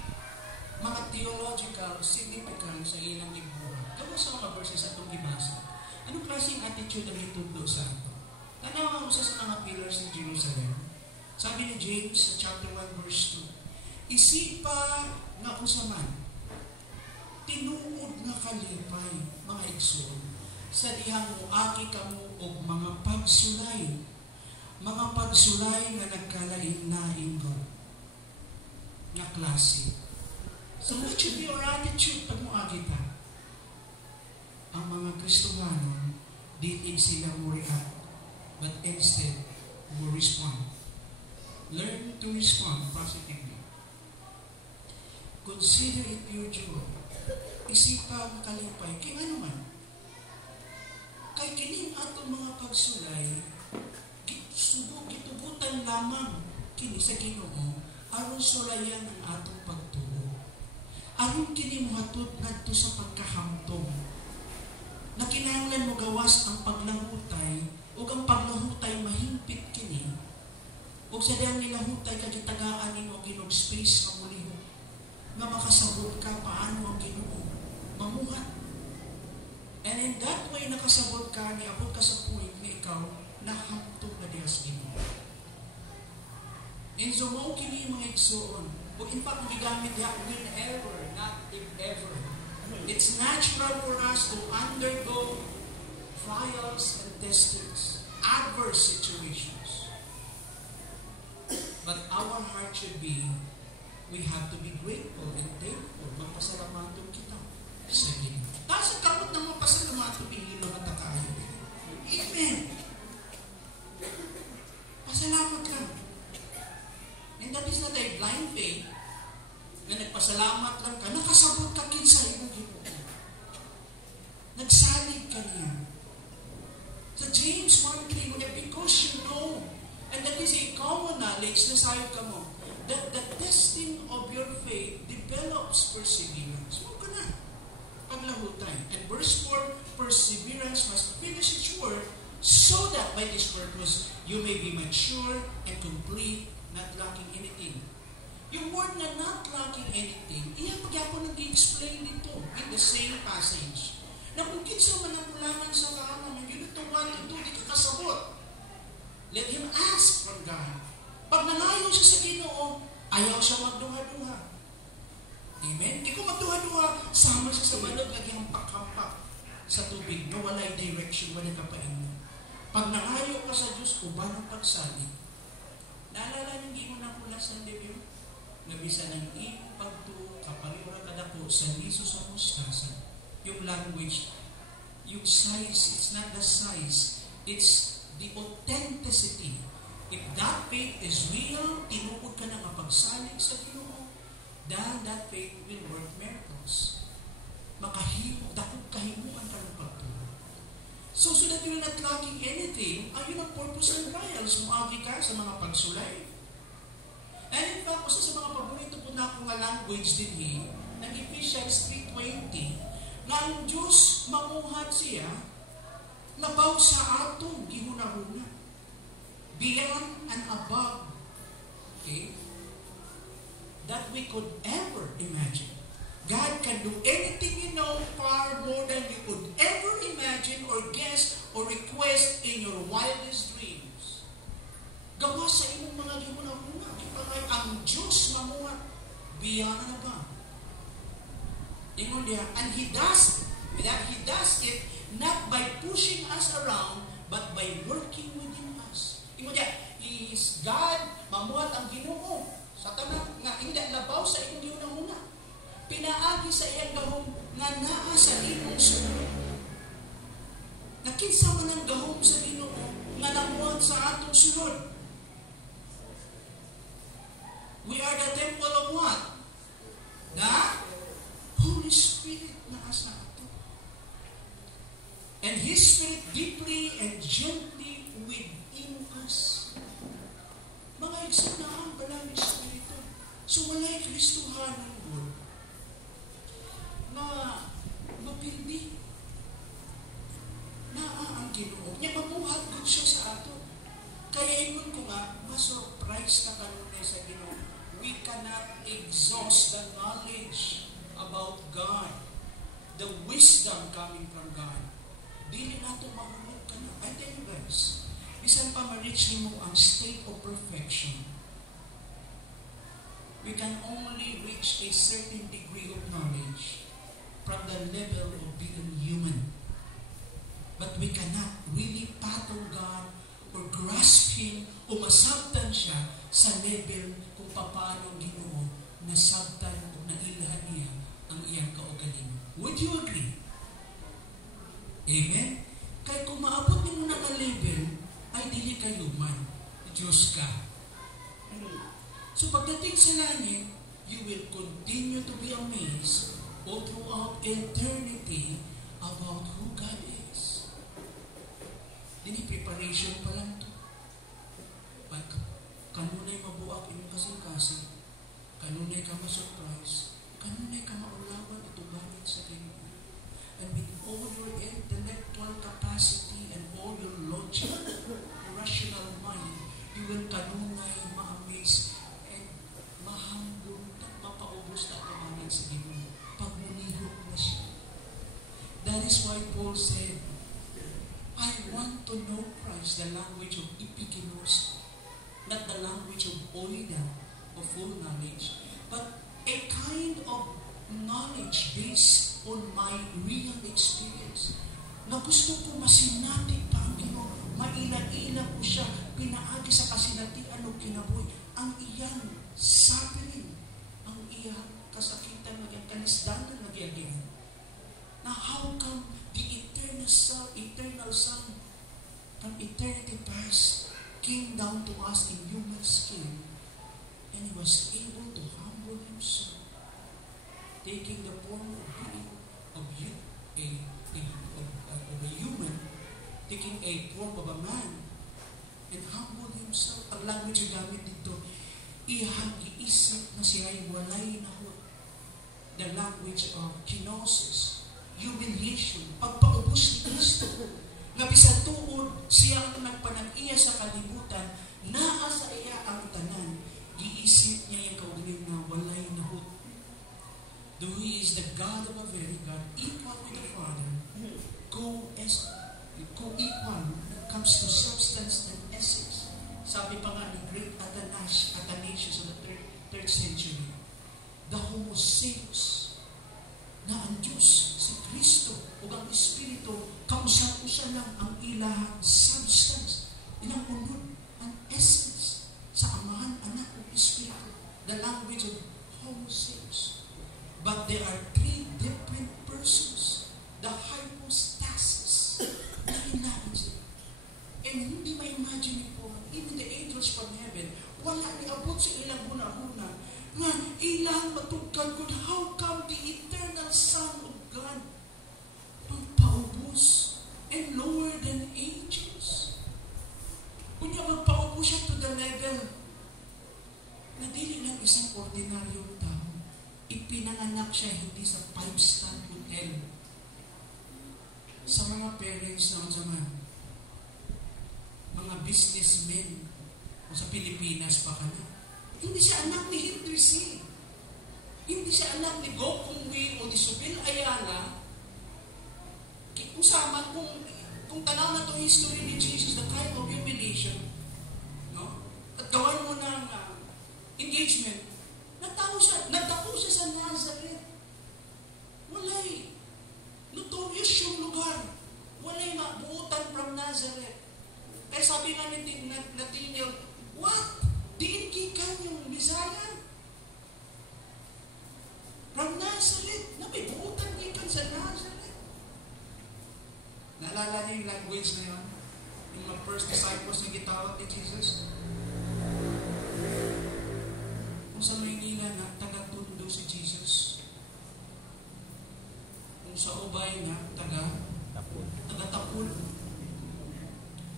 mga theological significance sa ilang gibuhat. Kamo sa mga verses atong gibasa. Anong klaseng attitude ang itudlo sa ato? Tanaw mo sa mga pillars ng Jerusalem. Sabi ni James, chapter 1, verse 2, isipa nga usaman, tinuod nga kalipay, mga igsoon, sa dihang muagi kamo og mga pagsulay nga nagkalain-lain ko nga klase. So what should be your attitude pag muagi ta? Ang mga Kristohanon, di sila mo react, but instead, mo respond. Learn to respond positively. Consider it pure joy. Isipang kalipay. Kaya ano man? Kay kining atong mga pagsulay, gitugutan lamang kini sa Ginoo aron sulayan ang atong pagtuo. Aron kini mohatod ngadto sa pagkahamtong. Na kinahanglan mo gawas ang paglahutay ug ang paglahutay mahimpit kini. Ug sa diyang nilahutay kagitagaan nimo Ginoo space nga mulihok nga makasabot ka paano ang Ginoo mamuhat. And in that way nakasabot ka ni abot ka sa point nga ikaw nahamtong na diha sa Ginoo. And so mo kini mga igsoon. Ug in fact gigamit diha whenever, not if ever. It's natural for us to undergo trials and testings, adverse situations. But our heart should be, we have to be grateful and thankful. Magpasalamaton kita sa Ginoo. Tapos ang kapot ng mga pasalamaton, pihilo at takayo. Amen. Pasalamat ka. And that is not a blind faith na nagpasalamat lang ka, nakasabot ka kinsa imong Ginoo. Nagsalig ka niya. Sa James 1:3, because you know, and that is a common knowledge na sayo ka mo, that the testing of your faith develops perseverance. Huwag ka na. Paglahutay. And verse 4, perseverance must finish its work so that by this purpose you may be mature and complete, not lacking anything. Yung word na not lacking anything, iyan pag-ako nag-explain dito in the same passage. Na kung kinsa man ang kulangan sa kahanan, yung ito, di ka kasabot. Let him ask from God. Pag nangayo siya sa Ginoo, ayaw siya magduha-duha. Amen? Kaya kung magduha-duha, sama siya sa balog, lagi hampak-hampak sa tubig, no walay direction, walay kapain. Pag nangayo ka sa Diyos, uban ang pagsalig. Naalala niyong imo na pula sa debut? Nabisa ng imo pagtuo, kapariwara kadako sa liso sa mustasa. Yung language, yung size, it's not the size, it's the authenticity. If that faith is real, tinuod ka na mapagsalig sa Ginoo, then that faith will work miracles. Makahimo, dakot kahimuan ka ng pagtuo. So that you're not lacking anything, ayun ang purpose ng trials. Muagi ka sa mga pagsulay. And in fact, kasi sa mga paborito po na akong language din ng Ephesians 3:20, na ang Diyos mamuhat siya, labaw sa atong gihuna-huna. Beyond and above, okay, that we could ever imagine. God can do anything far more than you could ever imagine or guess or request in your wildest dreams. Gawa sa imong mga gihuna-huna. Ipagay ang Diyos mamuhat beyond and above. Ingon diya, and He does it not by pushing us around, but by working within us. Ingon diya, is God mamuhat ang Ginoo sa tanan nga hindi labaw sa imong gihuna-huna. Pinaagi sa iyang gahom nga naa sa imong sunod. Nakinsa man ang gahom sa Ginoo nga namuhat sa atong sunod. We are the temple of what? The Holy Spirit na asa ato. And His Spirit deeply and gently within us. Mga igsanaan ba lang Espiritu? So walay Kristohanan good na mapildi na ang Ginoo. Niya mamuhat good siya sa ato. Kaya ingon ko nga, ma-surprise na kanunay sa Ginoo. We cannot exhaust the knowledge about God, the wisdom coming from God. Dili nato mahulog ka na. I tell you guys, bisan pa ma-reach mo ang state of perfection, we can only reach a certain degree of knowledge from the level of being human. But we cannot really pattern God or grasp Him o masabtan siya sa level kung paano Ginoo nasabtan o nailhan niya ang iyang kaugaling. Would you agree? Amen? Kaya kung maabot mo na level, ay dili ka human. Diyos ka. So pagdating sa langit, you will continue to be amazed all throughout eternity about who God is. Dini preparation pa lang to. Kanunay mabuak inyong kasing-kasing. Kanunay ka ma-surprise. Kanunay ka maulawan at ubanit sa Ginoo. And with all your intellectual capacity and all your logic, rational mind, you will kanunay ma-amaze and mahambong at mapaubos na ubanit sa Ginoo. Pagmunihok na siya. That is why Paul said, I want to know Christ, the language of epigenosis, not the language of oida, of full knowledge, but a kind of knowledge based on my real experience. Na gusto ko masinatig pa ang Ginoo, maila-ila ko siya, pinaagi sa kasinatian o kinabuhi, ang iyang suffering, ang iyang kasakitan, maging kanisdanan, nagyagin. Na how come the eternal Son from eternity past came down to us in human skin, and He was able to humble Himself, taking the form of a human, taking a form of a man, and humble Himself. Ang language yung gamit dito, iisip na siya ay walay na ho. The language of kenosis, humiliation, pagpaubos ni Kristo. Nga bisan tuod, siya ang nagpanag-iya sa kalibutan, naa sa iya ang tanan, giisip niya yung kaugaling na walay na ho. Though He is the God of a very God, equal with the Father, co-equal when it comes to substance and essence. Sabi pa nga ni great Athanasius in the third century, the Homo Saints, na ang Diyos, si Kristo, o ang Espiritu, kausa-usa lang ang ilahang substance, ilang unod, ang essence, sa Amahan, Anak, o Espiritu, the language of Homo Saints. But there are three different persons, the hypostasis, na kailangan sila. And hindi ma-imagine po, even the angels from heaven, wala niabot sa ilang huna-huna, nga ilang matugkad kung how come the eternal Son of God magpaubos and lower than angels. Kung niya magpaubos siya to the level na dili lang isang ordinaryong tao. Ipinanganak siya hindi sa 5-star hotel. Sa mga parents na zaman, mga businessmen, o sa Pilipinas pa ka na, hindi siya anak ni Hitler C. Hindi siya anak ni Go Kung Wei o ni Subil Ayala. Kusama kung tanaw na itong history ni Jesus, the kind of humiliation, no? At gawan mo ng engagement, nagtako siya sa Nazareth. Walay notorious yung lugar. Walay mabuutan from Nazareth. Kaya sabi nga natin, what? Diin kikan yung Bisaya? From Nazareth. Na may buutan kikan sa Nazareth. Naalala niyo yung language na yun? Yung mga first disciples na gitawag ni Jesus? Kung sa Maynila na taga-tundo si Jesus. Kung sa Ubay na taga-tapul.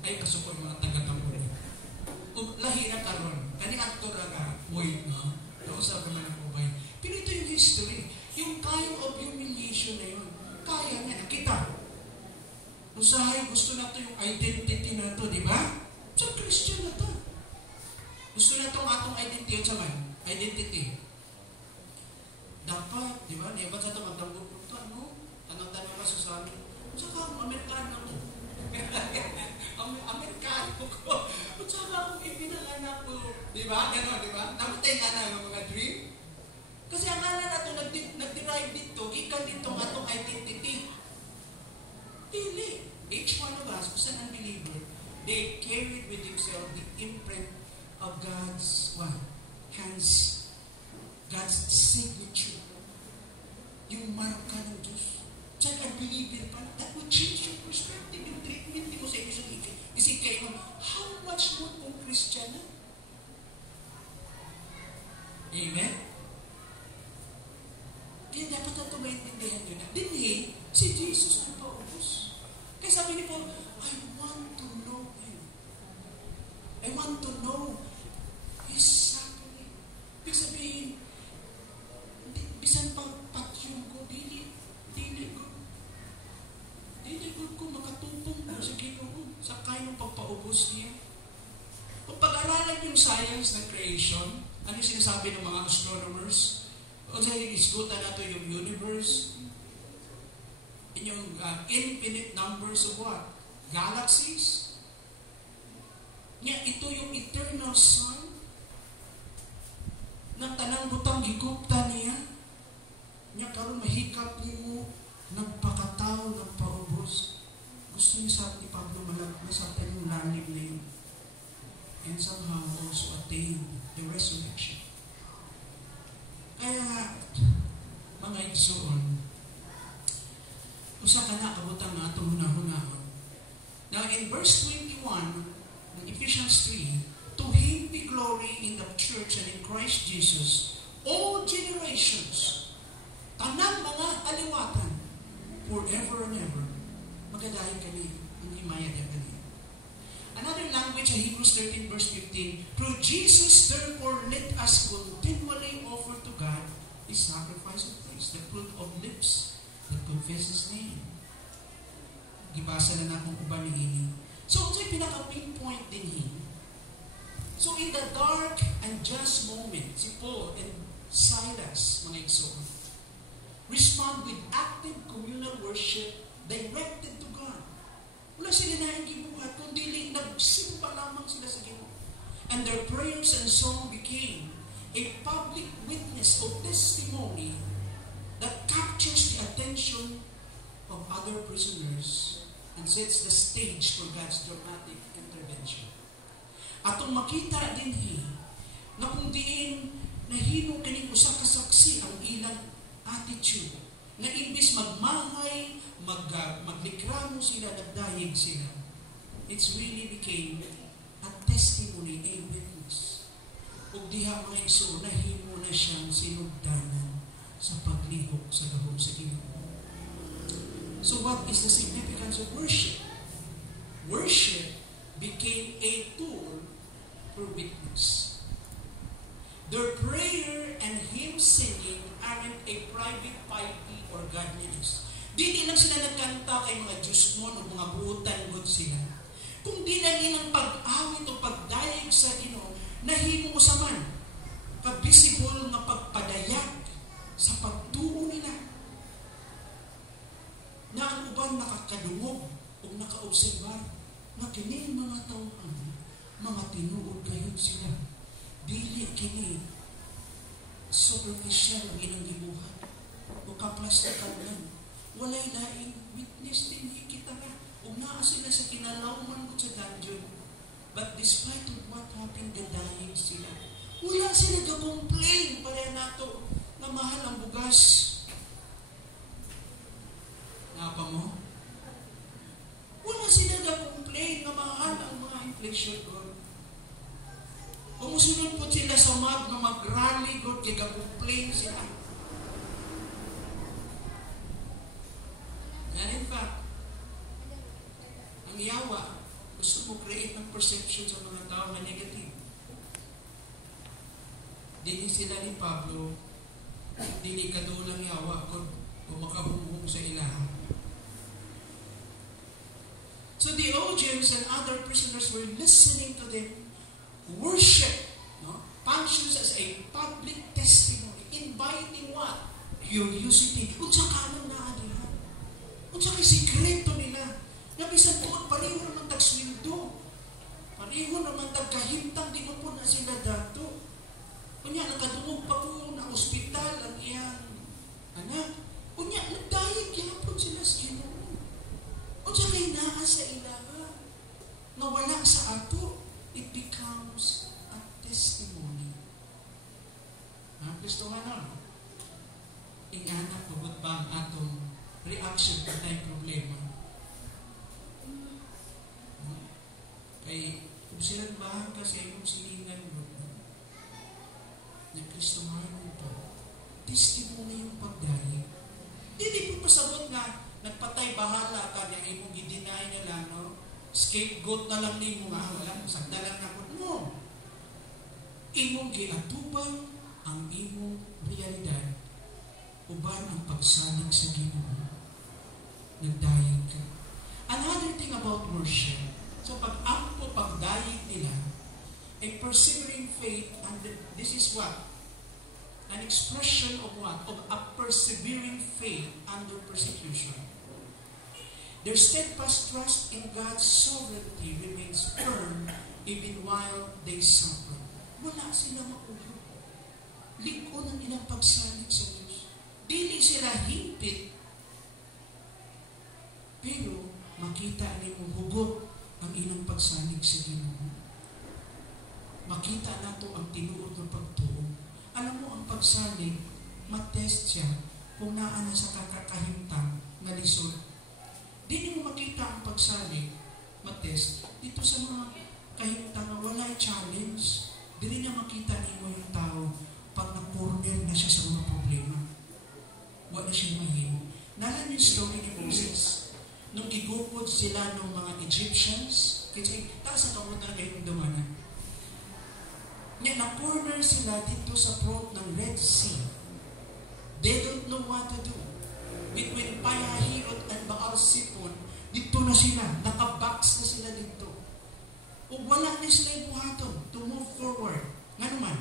Ay, kasuko yung mga taga-tapul. Lahi na karon. Kani aktor nga, wait, no? Nausap naman ang Ubay. Pero ito yung history. Yung kind of humiliation na yun. Kaya niya, nakita. Usahay, gusto na ito yung identity na ito, di ba? Sa Christian na ito. Gusto na itong atong identity. Sa man, identity. Dapat, di ba? Di ba sa ito magdambog ito, ano? Tanong-tanong ka sa amin. Sa ka, Amerikano ko. Amerikano ko. At saka akong ipinanganak ko. Di ba? Gano'n, di ba? Namatay nga na ang mga dream. Kasi ang ngalan na ito, nag-derive dito, gikan dito ang atong identity. Dili. Each one of us, who's an unbeliever, they carried with themselves the imprint of God's what? Hands. God's signature. Yung marka ng Diyos. Sa unbeliever pa, that would change your perspective, yung treatment mo sa inyo sa ikit. Kasi kayo, how much more kung Christian na? Amen? Kaya dapat natin maintindihan nyo na. Dinhi, si Jesus ang paubos. Kaya sabi ni Paul, I want to know Him. I want to know His suffering. Ibig sabihin, bisan pang patyong ko, dili ko makatupong ko sa Ginoo sa kayong pagpaubos niya. Kung pag-aralan yung science ng creation, ano yung sinasabi ng mga astronomers? O sa inisgutan nato yung universe, yung infinite numbers of what? Galaxies. Nga, ito yung eternal sun na tanang butang higupta niya. Nga, karon mahikap niyo nagpakatao ng paubos. Gusto niya sa ni Pablo masaktan yung lalim na yun. And somehow also attain the resurrection. Kaya, mga igsoon, usa ka na kabutang nga itong hunahunahon. Now, in verse 21, in Ephesians 3, to Him be glory in the church and in Christ Jesus, all generations, tanang mga aliwatan, forever and ever, magadahin kami, ang himaya niya kami. Another language, Hebrews 13 verse 15, through Jesus, therefore, let us continually offer to God the sacrifice of praise, the fruit of lips that confess His name. Gibasa na akong uban ni ini. So, ito'y pinaka-pinpoint din Him. So, in the dark and just moment, si Paul and Silas, mga igsoon, respond with active communal worship directed to God. Wala sila na ang gibuhat, kundi nagsimpa lamang sila sa Ginoo. And their prayers and song became a public witness or testimony that captures the attention of other prisoners and sets the stage for God's dramatic intervention. Atong makita din na kung diin nahimo kining usa ka saksi ang ilang attitude, na imbis magmahay, maglikramo sila, nagdayeg sila. It's really became a testimony, a witness. Ug diha mga igsoon, nahimo na siyang sinugdanan sa paglihok sa gahom sa Ginoo. So what is the significance of worship? Worship became a tool for witness. Their prayer and hymn singing aren't a private piety or godliness. Di lang sila nagkanta kay mga Diyos mo o mga buutan God sila. Kung di lang ilang pag-awit o pagdayeg sa Ginoo, nahimo mo sa man, pag-visible nga pagpadayag sa pagtuo nila. Na ang uban nakakadungog o nakaobserbar na kini mga tauhan, mga tinuod gayud sila. Dili kini superficial ang ilang gibuhat o kaplastikan lang. Walay laing witness din kita na. Kung naa sila sa kinalauman ko sa dungeon. But despite of what happened, gadayig sila. Wala sila ga-complain para nato na mahal ang bugas. Napa mo? Wala sila ga-complain na mahal ang mga inflation ko. Kung musunod po sila sa map na mag-rally ko, kaya ga-complain sila. And in fact, ang yawa, gusto mo create ng perception sa mga tao na negative. Dini sila ni Pablo, dini kadulang yawa kung makahumhum sa ilaha. So the audience and other prisoners were listening to them worship, functions as a public testimony, inviting what? Curiosity. Unsa ka nang naadihan? Unsa kay sikreto nila? Nabisan po, pareho naman tagswildo. Pareho naman tagkahintang, di mo po na sila dato. Kunya, nakadungog pa po na ospital ang iyang anak. Kunya, nagdayeg yapon sila sa Ginoo. Unsa kay naa sa ilaha? Nawala sa ato. It becomes a testimony. Gusto nga na. Ingana ko ba ang atong reaction sa tayong problema? Kay, kung silang bahan ka sa imong silingan mo, na Kristo nga po, testimony yung pagdayeg. Hindi po pasabot nga, nagpatay bahala ka niya, imong gidinay nila, no? Scapegoat na lang ni mo nga, wala, sagdalan na po. No. Imong giatubang ang imong realidad, uban ang pagsalig sa Ginoo. Nagdayeg ka. Another thing about worship, so pag-ampo, pagdayeg nila, a persevering faith, and this is what? An expression of what? Of a persevering faith under persecution. Their steadfast trust in God's sovereignty remains firm even while they suffer. Wala sila maulog. Likod ang ilang pagsalig sa Diyos. Dili sila himpit, pero makita niyo hugot ang ilang pagsalig sa Ginoo. Makita nato ang tinuod ng pagtuo. Alam mo, ang pagsalig, matest siya kung naa na sa kakakahintang na lisod. Di mo makita ang pagsalig, matest, dito sa mga kahintang na wala'y challenge. Di niya makita mo yung tao pag na-corner na siya sa mga problema. Wala siya mahimo. Nalan yung story ni Moses. Nung igukod sila ng mga Egyptians, kasi taas ang kamutan na yung dumanan. Ngayon, na-corner sila dito sa throat ng Red Sea. They don't know what to do. Between Payahirot and Baal-Sipon, dito na sila, nakabox na sila dito. O wala na sila yung buhaton to move forward. Nga naman,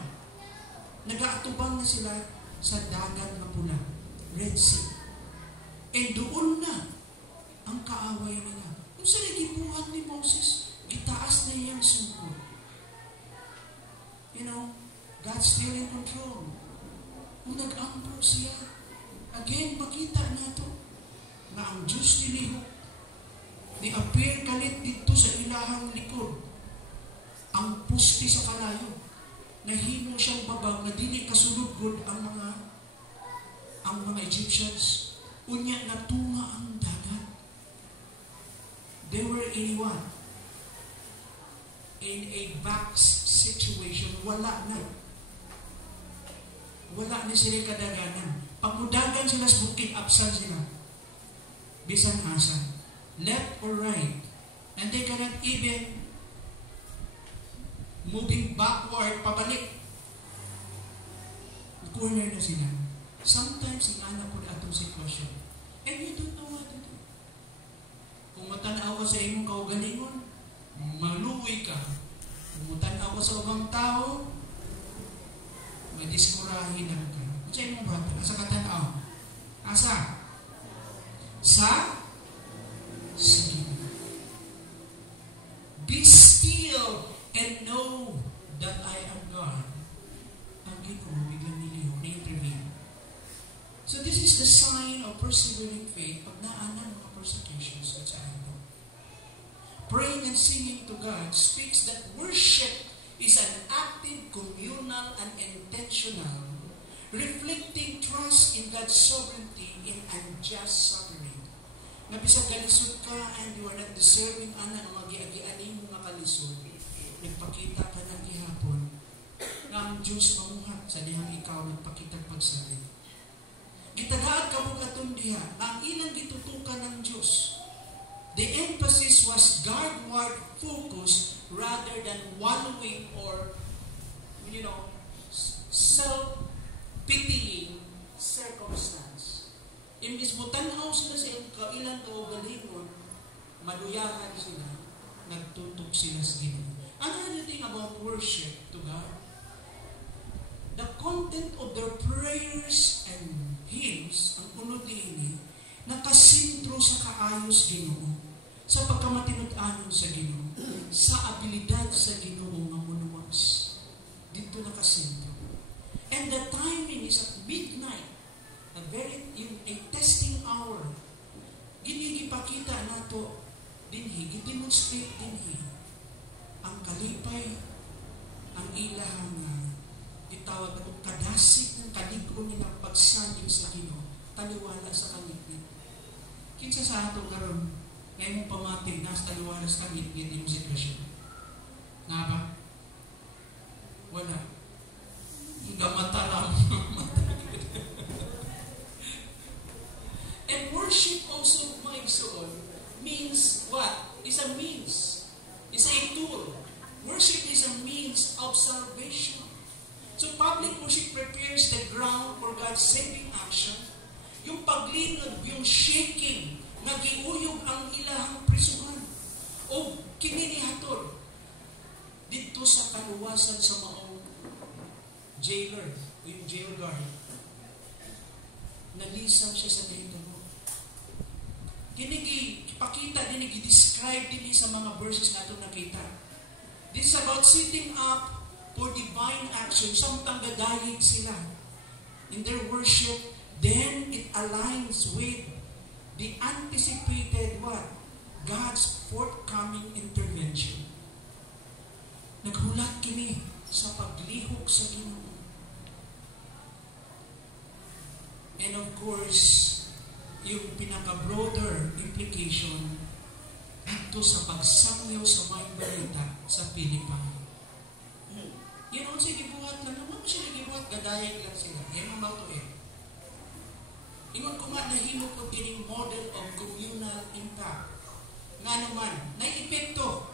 nag-aatubang na sila sa dagat na pula, Red Sea. And doon na ang kaaway nila. Kung sa nagibuhat ni Moses, gitaas na iyang sungkod. You know, God's still in control. siya. Again, makita nato na ang Diyos nilihok ni-appear kalit dito sa ilahang likod. Ang pusti sa kalayo. Nahimo siyang babag na dili kasulugod ang mga Egyptians. Unya natunga ang dagat. They were in what? In a back situation. Wala na sila kadaganan. Pagmudagan sila sa bukid, absent sila. Bisan asa. Left or right. And they cannot even moving backward, pabalik. Corner na sila. Sometimes, anak ko na itong sitwasyon. And you don't know what to do. Kung matanaw ka sa imong kaugalingon, maluwi ka. Kung matanaw ka sa ubang tao, may diskurahin na ka. Sa imong bata, asa ka tanaw? Asa? Sa? Sige. Be still and know that I am God. Ang Ginoo biglang niliho, na-intervene. So this is the sign of persevering faith pag naanan mga persecutions at sa ato. Praying and singing to God speaks that worship is an active, communal, and intentional, reflecting trust in God's sovereignty in unjust suffering. Na bisag kalisod ka and you are not deserving ana ang magiagi-aning mga kalisod, nagpakita ka ng ihapon na ang Diyos mamuhat sa dihang ikaw nagpakitang pagsabi. Gitagaat ka mo katong diha na ang ilang gitutukan ng Diyos. The emphasis was Godward focus rather than wallowing or, self-pitying circumstance. Imbis mo tanaw sila sa ilang kaugalingon, maduyahan sila, nagtutok sila sa Ginoo. Another thing about worship to God, the content of their prayers and hymns, ang unod niini, nakasintro sa kaayos Ginoo, sa pagkamatinud-anon sa Ginoo, sa abilidad sa Ginoo nga munuwas. Dito nakasintro. And the timing is at midnight, a testing hour. Ginigipakita nato dinhi, gidemonstrate dinhi ang kalipay, ang ilahang itawag na kadasig ng kaligro nilang pagsanig sa Ginoo, taliwala sa kaligid. Kinsa sa ato karon ngayon pamatig na sa taliwala sa kaligid yung sitwasyon. Nga ba? Wala. Gamataram. And worship also, my soul, means what? Is a means. Is a tool. Worship is a means of salvation. So public worship prepares the ground for God's saving action. Yung paglingag, yung shaking, nagiuyog ang ilahang prisuhan. O kininihatol dito sa kaluwasan sa maong jailer, o yung jail guard. Nalisang siya sa dahito. Pakita din, i-describe din sa mga verses na itong nakita. This is about sitting up for divine action. Samtang gadayig sila in their worship, then it aligns with the anticipated what? God's forthcoming intervention. Naghulat kini sa paglihok sa Ginoo. And of course, yung pinaka-broader implication dito sa pagsangyaw sa mga balita sa Pilipinas. Yan ang siya gibuhat lang. Naman siya gibuhat, gadayag lang sila. Yan ang matuin. Ingon ko nga nahimok ko kining model of communal impact. Nga naman, na-epekto.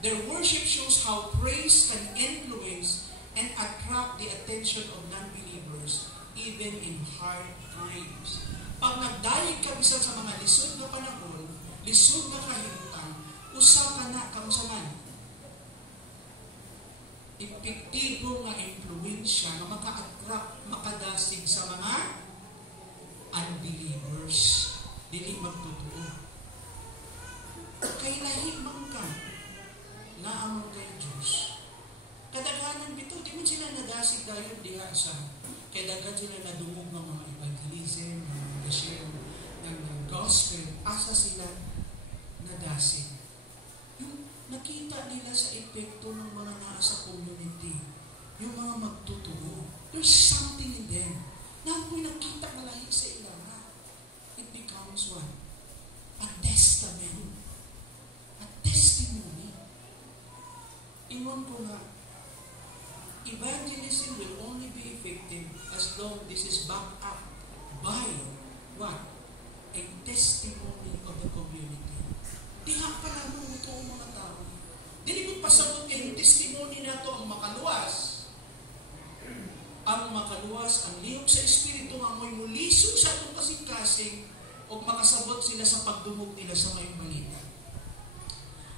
Their worship shows how praise can influence and attract the attention of non-believers even in hard times. Pag nagdayeg ka bisan sa mga lisod na panahon, lisod na kahimutan, usa ka na kamsaman. Epektibo nga influensya na maka-attract, makadasig sa mga unbelievers. Dili magtotoo. Kay lahi man ka, naamon kay Diyos. Kadaghanan bito, di mo sila nadasig dahil diha sa. Kaya daghan sila nadungog ng mga evangelism, mga nag-share ng gospel, asa sila nadasin. Yung nakita nila sa epekto ng mga naa sa community, yung mga magtuturo, there's something in them. Na ako'y nakita malahi sa ilang. It becomes what? A testament. A testimony. Iwan ko nga, evangelism will only be effective as long this is backed up by what? A testimony of the community. Diha pa naman ito ang mga tao. Dili ko pasabot kay testimony na ito ang makaluwas. Ang makaluwas, ang lihok sa Espiritu nga mo'y mulisog sa itong kasing-kasing o makasabot sila sa pagdumog nila sa mayong balita.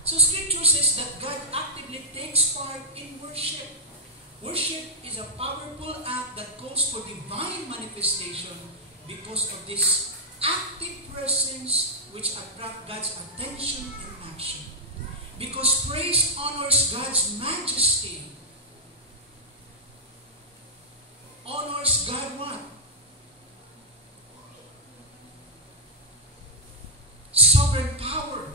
So Scripture says that God actively takes part in worship. Worship is a powerful act that calls for divine manifestation because of this active presence which attract God's attention and action. Because praise honors God's majesty. Honors God what? Sovereign power.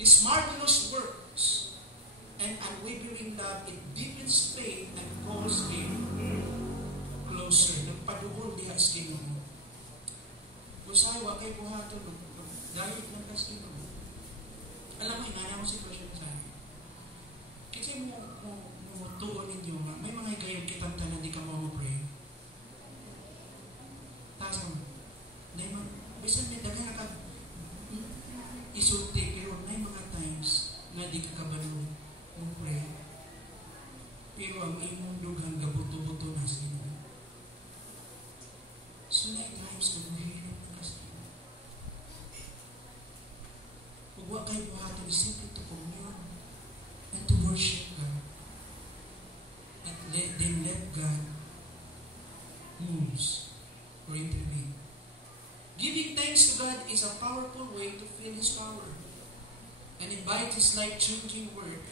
His marvelous works and unwavering love, it deepens faith and calls him closer. Nagpaduhol diha sa Ginoo. Usay wa kay buhaton dahil ng sa Ginoo. Alam mo, inana mo sitwasyon sa akin. Kasi mo tuon ninyo nga, may mga gayong kitang tanan di ka mo pray. Tasang, bisan may daga na isulti, pero may mga times na di ka kabalo mo pray. Pero ang imong dugang gabuto-buto na sa inyo. So like times na mahirap na kasi. Huwag kayo buhaton, simply to commune and to worship God. And then let God moves or intervene. Giving thanks to God is a powerful way to feel His power and invite His life-changing work.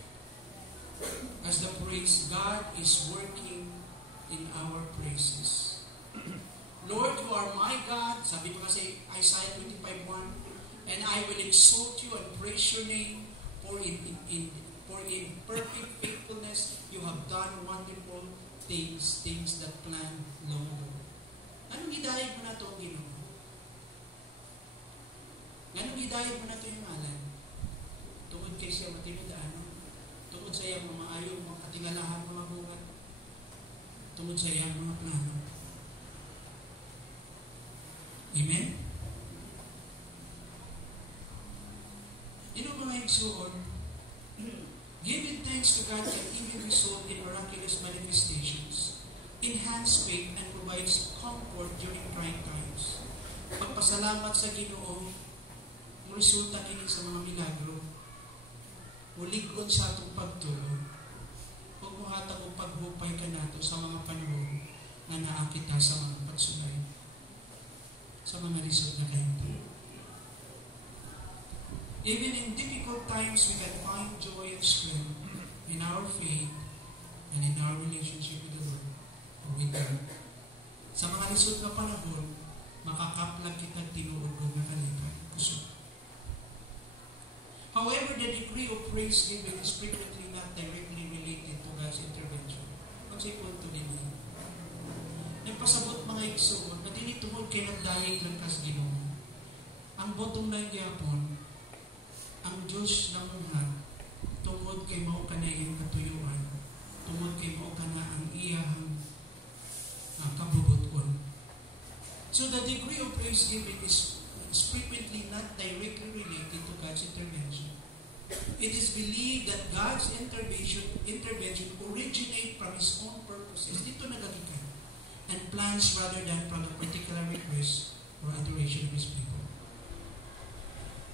As the praise, God is working in our praises. Lord, you are my God. Sabi pa kasi Isaiah 25:1, and I will exalt you and praise your name, for in perfect faithfulness you have done wonderful things that planned long ago. Anong hidayat mo na ito, Ginoo? Anong hidayat mo na ito yung alam? Tungod kay siya matinudaan. Tungod sa iyang mga ayaw, mga katingalahan, mga buhat. Tungod sa iyang mga plano. Amen? Yung mga igsuon, giving thanks to God can even result in miraculous manifestations, enhance faith, and provides comfort during trying times. Pagpasalamat sa Ginoo, resulta kini sa mga milagro. Uligon sa atong pagtuon. Huwag mo hatag o paghupay ka nato sa mga panahon na naakita sa mga pagsulay. Sa mga lisod na kahinto. Even in difficult times, we can find joy and strength in our faith and in our relationship with the Lord or with God. Sa mga lisod na panahon, makakaplag kita tinuod na kalipan. Kusog. However, the degree of praise given is frequently not directly related to God's intervention. Ang sa punto din niya. Nagpasabot mga igsoon na dinitungod kay nagdayag lang kas Ginoo. Ang bottom line gyapon, ang Diyos na munghag, tungod kay mao kanayong katuyuan, tungod kay mao kana ang iyang kabubuton. So the degree of praise given is frequently not directly related to God's intervention. It is believed that God's intervention originates from His own purposes. Dito nagagikan. And plans rather than from a particular request or adoration of His people.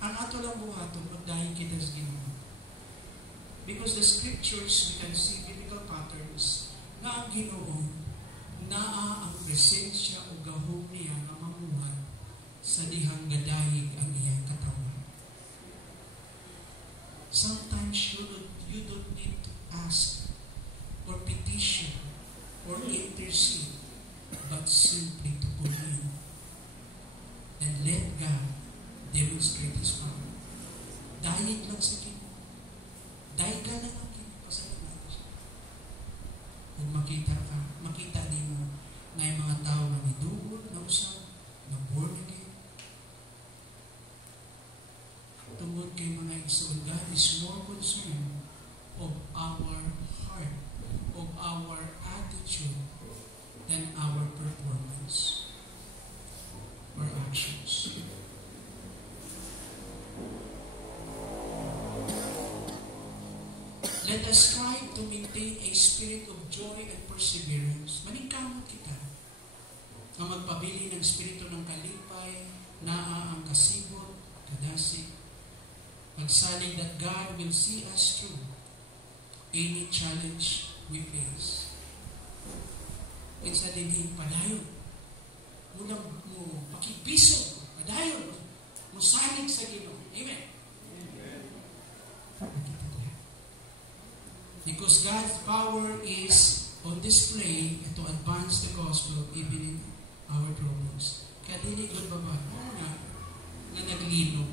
Ang ato lang buhaton, magdahin kita sa Ginoo. Because the scriptures, we can see biblical patterns na ang Ginoo, naa ang presensya o gahom niya na mamuhat sa dihang gadayig ang iyang katawan. Sometimes you don't need to ask or petition or intercede, but simply to pull in and let God demonstrate His power. Dahil lang sa Ginoo. Dahil ka lang ang Ginoo. Pasalamatan siya. Kung makita mo na yung mga tao na niduol, na usap, na born again. Tungod kay mga igsoon, God is more concerned of our heart, of our attitude, than our performance or actions. Let us strive to maintain a spirit of joy and perseverance. Maningkamot kita na magpabili ng spirito ng kalipay, naa ang kasibot, kadasig, magsalig that God will see us through any challenge we face. Isa din padayon. Mula mo pakibiso, padayon, musalig sa Ginoo. Amen. Because God's power is on display to advance the gospel even in our problems. Kaya dili good ba ba? Oo nga, na naglinog.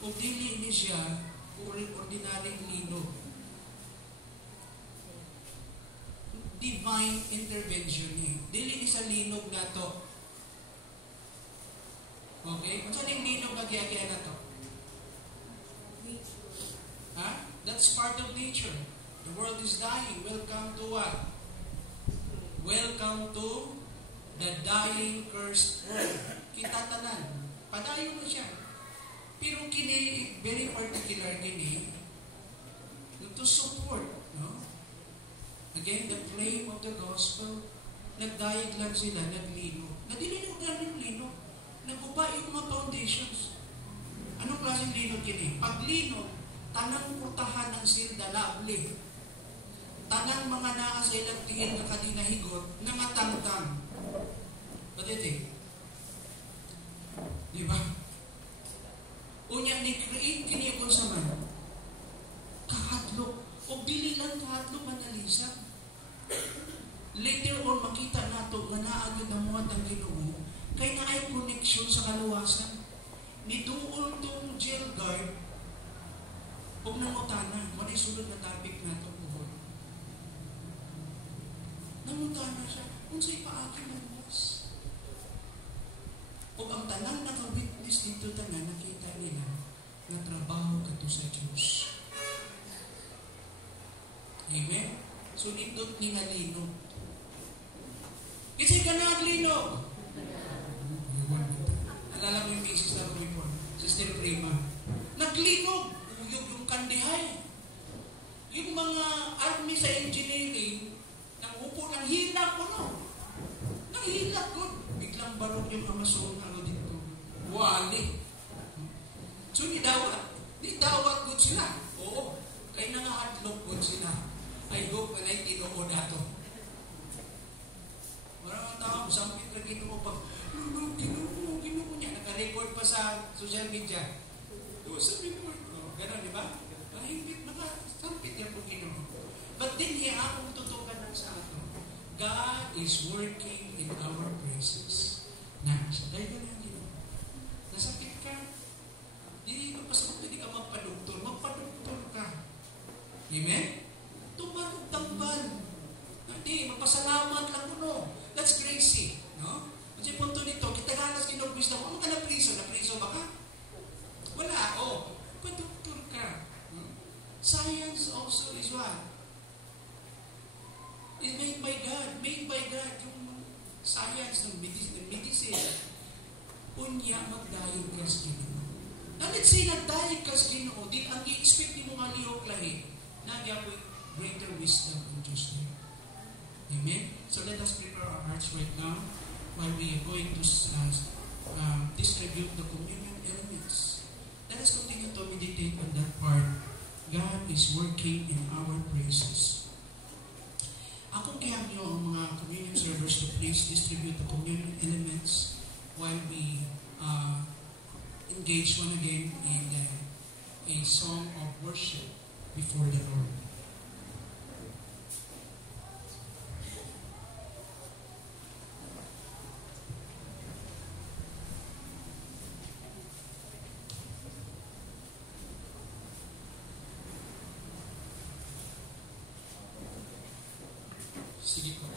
O dili ni siya ordinaryong linog. Divine intervention niya. Dili ni sa linog na to. Okay? Kung saan yung linog na gaya na to? Ha? That's part of nature. The world is dying. Welcome to what? Welcome to the dying, cursed world. Kita tanan. Padayon mo siya. Pero kini, very particular kini, to support, no? Again, the flame of the gospel, nagdayag lang sila, naglino. Nadilinog lang yung lino. Naguba yung mga foundations. Anong klaseng lino kini? Paglino, tanang putahan ng silda labli. Tanang mga naa sa ilang tingin na kadinahigot na matangtang. Patiti. Di ba? Unya ni create kini ko sa man. Kahadlok. O dili lang kahadlok manalisa. Later on makita nato nga naagid ang mga ang Ginoo kay na ay connection sa kaluwasan. Ni duol tong jail guard og nangutana, mo sulod na topic nato po. Nangutana siya, unsay paagi man mas. Og ang tanan naka-witness dito tanan nakita nila nga trabaho kadto sa Dios. Amen. So nindot ni nga linog. Kasi ka na linog. Alala mo yung misis na before, Sister Prima. Naglinog. Yung kandihay. Yung mga army sa engineering, nang upo ng hila ko, no? Nang hila ko. Biglang barok yung Amazon na dito. Wali. So, nidawat good sila. Oo. Kaya nangahatlog good sila. I hope na naitinoo na ito. Maraming tao, sampit na ginoo pag, ginoo niya. Naka-record pa sa social media. Sabi mo, gano'n, di ba? Mahingit, sampit yan po Ginoo. But then, akong tutukan lang sa ato. God is working in our praises. Dahil ba na Ginoo? Nasakit ka? Di ka magpadoktor. Magpadoktor ka. Amen? Tumarog-tambal. Hindi, magpasalamat lang mo, no? That's crazy. No? Kasi punto nito, kita ganas kinobis na, ano ka na priso? Na-priso ba ka? Wala, padoktor ka. Science also is what? Is made by God. Made by God. Yung science ng medicine. Unya, magdayog ka sa Ginoo. Now, let's say, nagdayog ka sa Ginoo, di ang i-expect mo nga lihok lahi, nagya with greater wisdom and justice. Amen? So, let us prepare our hearts right now while we are going to distribute the communion elements. Let us continue to meditate on that part. God is working in our praises. Ako kaya niyo ang mga communion servers to please distribute the communion elements while we engage one again in a song of worship before the Lord. Sige po.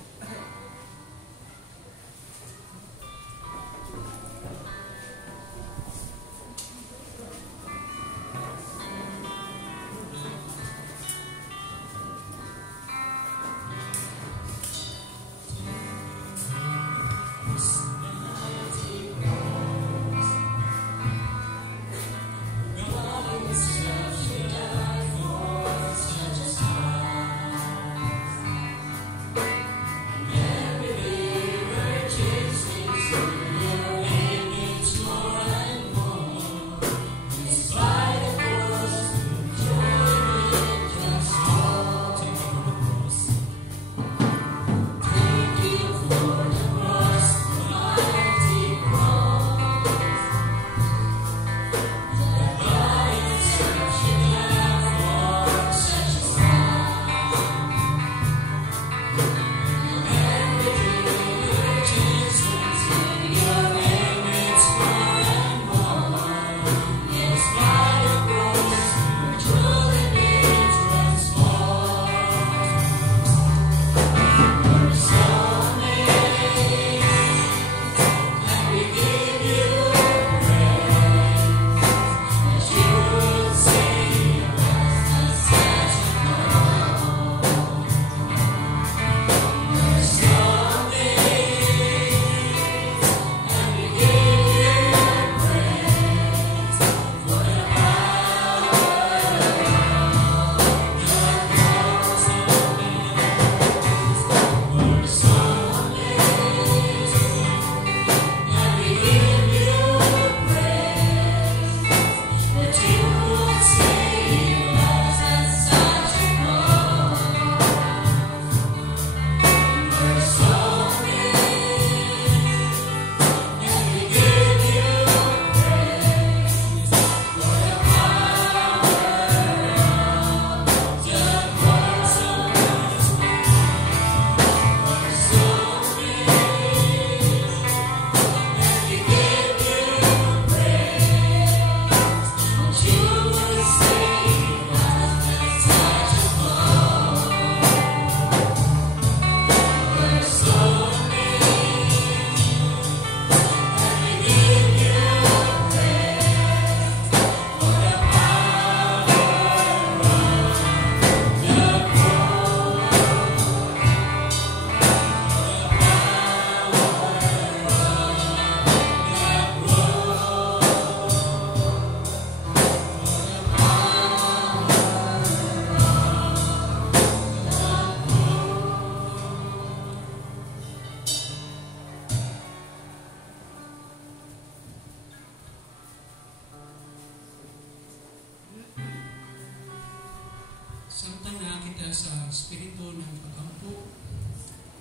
Samtang nakakita sa espiritu ng pag-ampo,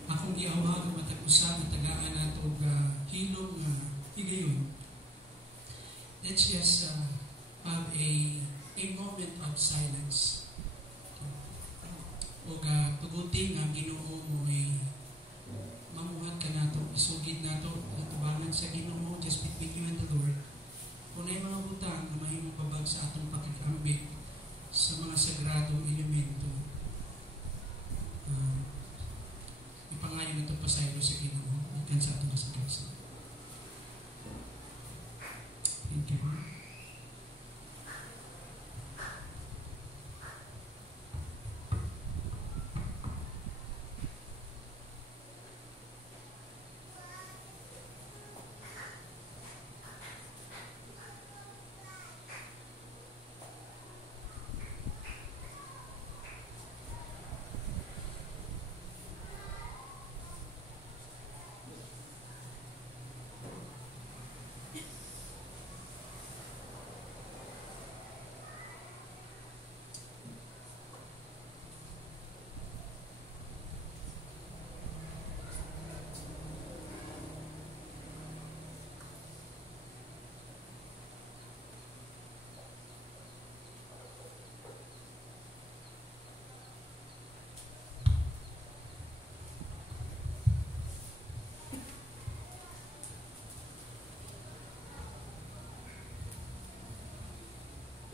akong giawag ang matag-usa, matagaan nato hilong higayon. Let's just have a moment of silence. O paguting ang Ginoo mo ay mamuhat ka nato, isugid nato, natubangan sa Ginoo, just between you and the Lord. Kung na mga butang na mahimong pabag sa atong pakikambik sa mga sagradong elemento, ipangayon na ito pasaylo sa Ginoo, ikan sa atong kasagasa. Thank you.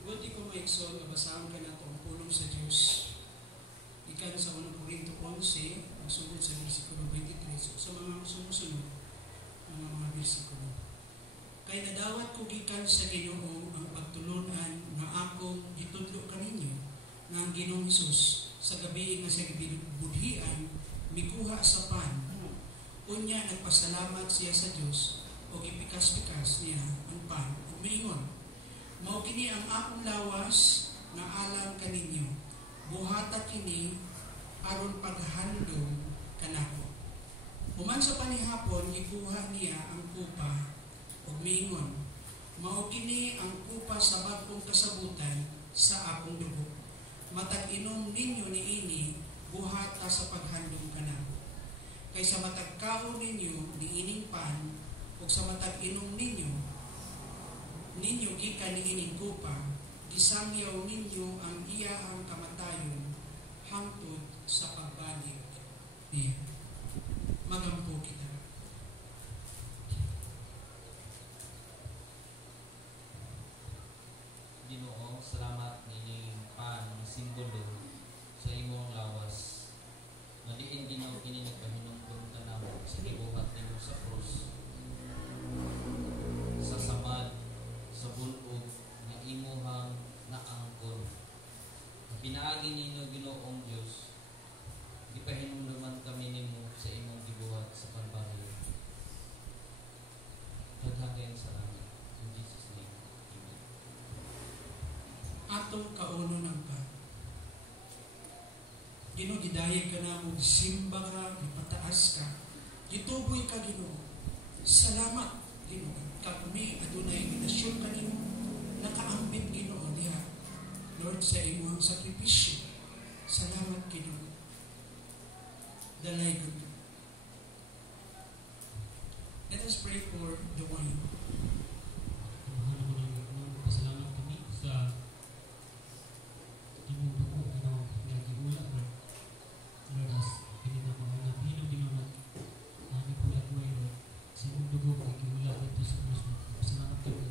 Buti ko maigsoon, mabasahan ka na ito ang pulong sa Diyos. gikan sa 1 Corinto 11, sugod sa versikulo 23, sa mga sumusunod mga versikulo. Kay nadawat ko gikan sa Ginoo ang pagtulunan na akong gitudlo kaninyo na ang Ginoong Hesus sa gabi nga sa budhian mikuha sa pan. Unya nagpasalamat siya sa Dios o ipikas-pikas niya ang pan ug miingon, mao kini ang akong lawas na alang kaninyo. Buhata kini aron paghandom kanako. Human sa panihapon gikuha niya ang kupa ug miingon, mao kini ang kupa sa bag-ong kasabutan sa akong dugo. Matag inom ninyo niini buhata sa paghandom kanako. Kay sa matag kaon ninyo niining pan ug sa matag inom ninyo gikan niining kupa, gisangyaw ninyo ang iyahang kamatayon hangtod sa pagbalik niya. Magampo kita. Ginoo, salamat nining pan simbolo sa imong lawas. Maliin Ginoo kini nagpahinungkon kanamo sa gibuhat nimo sa krus. Sa samad, sa bulog nga imuhang naangkon. Pinaagi ninyo Ginoong Dios. Gipahinumduman kami nimo sa imong gibuhat sa pagbahay. Daghang salamat. In Jesus' name. Amen. Atong kauno ng pan. Ginoo, gidayeg ka na mo, simba ka, ipataas ka, gituboy ka Ginoo. Salamat Ginoo. Kami adunay ginasyon ka nimo, nakaambit Ginoo diha. Lord, sa imong sakripisyo. Salamat Ginoo. Dalay ko. Let us pray for the wine. Mahal mo lang Ginoo, pasalamat kami sa imong dugo Ginoo nga giula Lord. Lord, as kini na mga nabino Ginoo ani pula ko Lord. Sa imong dugo nga giula dito sa krus. Pasalamat kami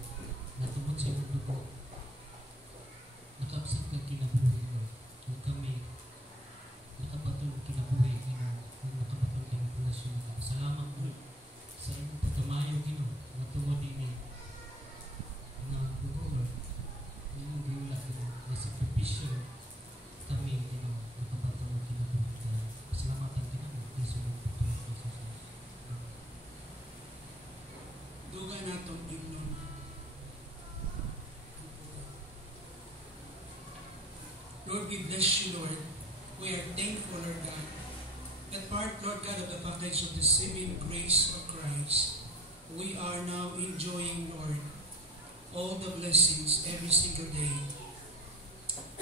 na tungod sa imong dugo nakabsat ka kinabuhi Lord. Kung kami nakapatulog kinabuhi Ginoo, kung nakapatulog kinabuhi sa pasalamat Lord sa imong pagkamayo Ginoo nga tungod ini nga dugo Lord. Imong giula Ginoo na sakripisyo kami Ginoo nakapatulog kinabuhi Ginoo. Pasalamatan Ginoo sa imong pagtulog sa Jesus. Duga natong himno. Lord, we bless you, Lord. We are thankful, Lord God, that part, Lord God, of the package of the saving grace of Christ, we are now enjoying, Lord, all the blessings every single day.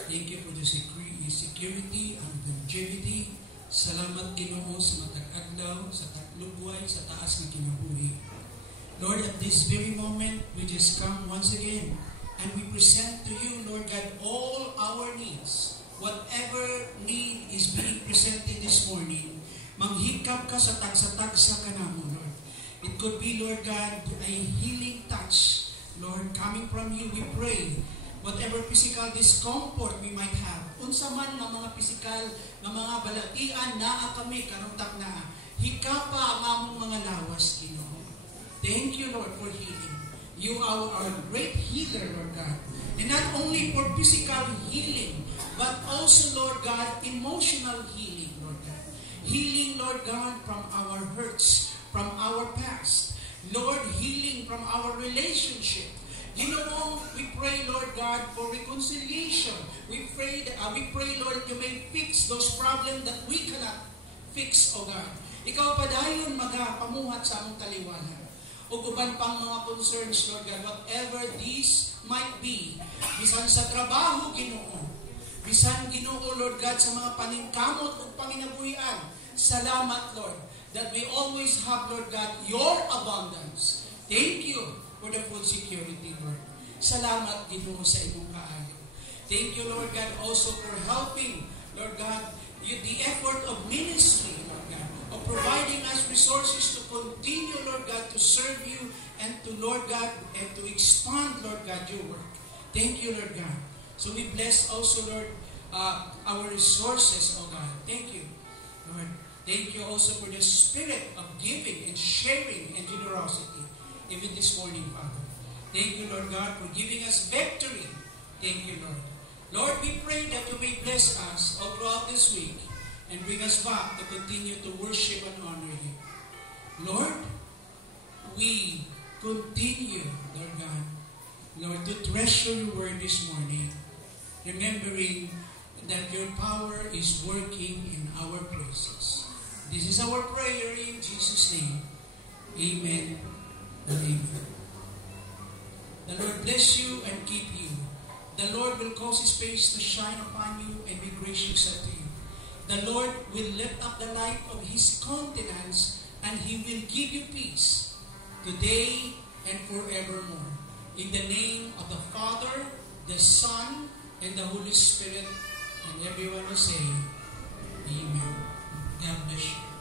Thank you for the security and longevity. Salamat Ginoo sa matag adlaw, sa taglugway, sa taas ng kinabuhi. Lord, at this very moment, we just come once again and we present to you, Lord God, all our needs. Whatever need is being presented this morning, manghikap ka sa tagsa-tagsa ka na mo, Lord. It could be, Lord God, a healing touch. Lord, coming from you, we pray. Whatever physical discomfort we might have, unsa man nga mga physical nga mga balatian naa kami karuntak na, hikapa ang among mga lawas, Ginoo. Thank you, Lord, for healing. You are our great healer, Lord God. And not only for physical healing, but also, Lord God, emotional healing, Lord God. Healing, Lord God, from our hurts, from our past. Lord, healing from our relationship. We pray, Lord God, for reconciliation. We pray, Lord, you may fix those problems that we cannot fix, O God. Ikaw padayon magapamuhat sa among taliwanan. O uban pang mga concerns, Lord God, whatever these might be, bisan sa trabaho, Ginoo, bisan Ginoo, Lord God, sa mga paningkamot o panginabuhian, salamat, Lord, that we always have, Lord God, your abundance. Thank you for the food security, Lord. Salamat, Ginoo, sa imong kaayo. Thank you, Lord God, also for helping, Lord God, the effort of ministry, Lord God, of providing us resources to continue, Lord God, to serve you and to, Lord God, and to expand, Lord God, your work. Thank you, Lord God. So we bless also, Lord, our resources, O God. Thank you, Lord. Thank you also for the spirit of giving and sharing and generosity, even this morning, Father. Thank you, Lord God, for giving us victory. Thank you, Lord. Lord, we pray that you may bless us all throughout this week and bring us back to continue to worship and honor you. Lord, we continue, Lord God, Lord, to treasure your word this morning, remembering that your power is working in our places. This is our prayer in Jesus' name. Amen and amen. The Lord bless you and keep you. The Lord will cause His face to shine upon you and be gracious unto you. The Lord will lift up the light of His countenance and He will give you peace today and forevermore. In the name of the Father, the Son, and the Holy Spirit, and everyone will say, Amen. God bless you.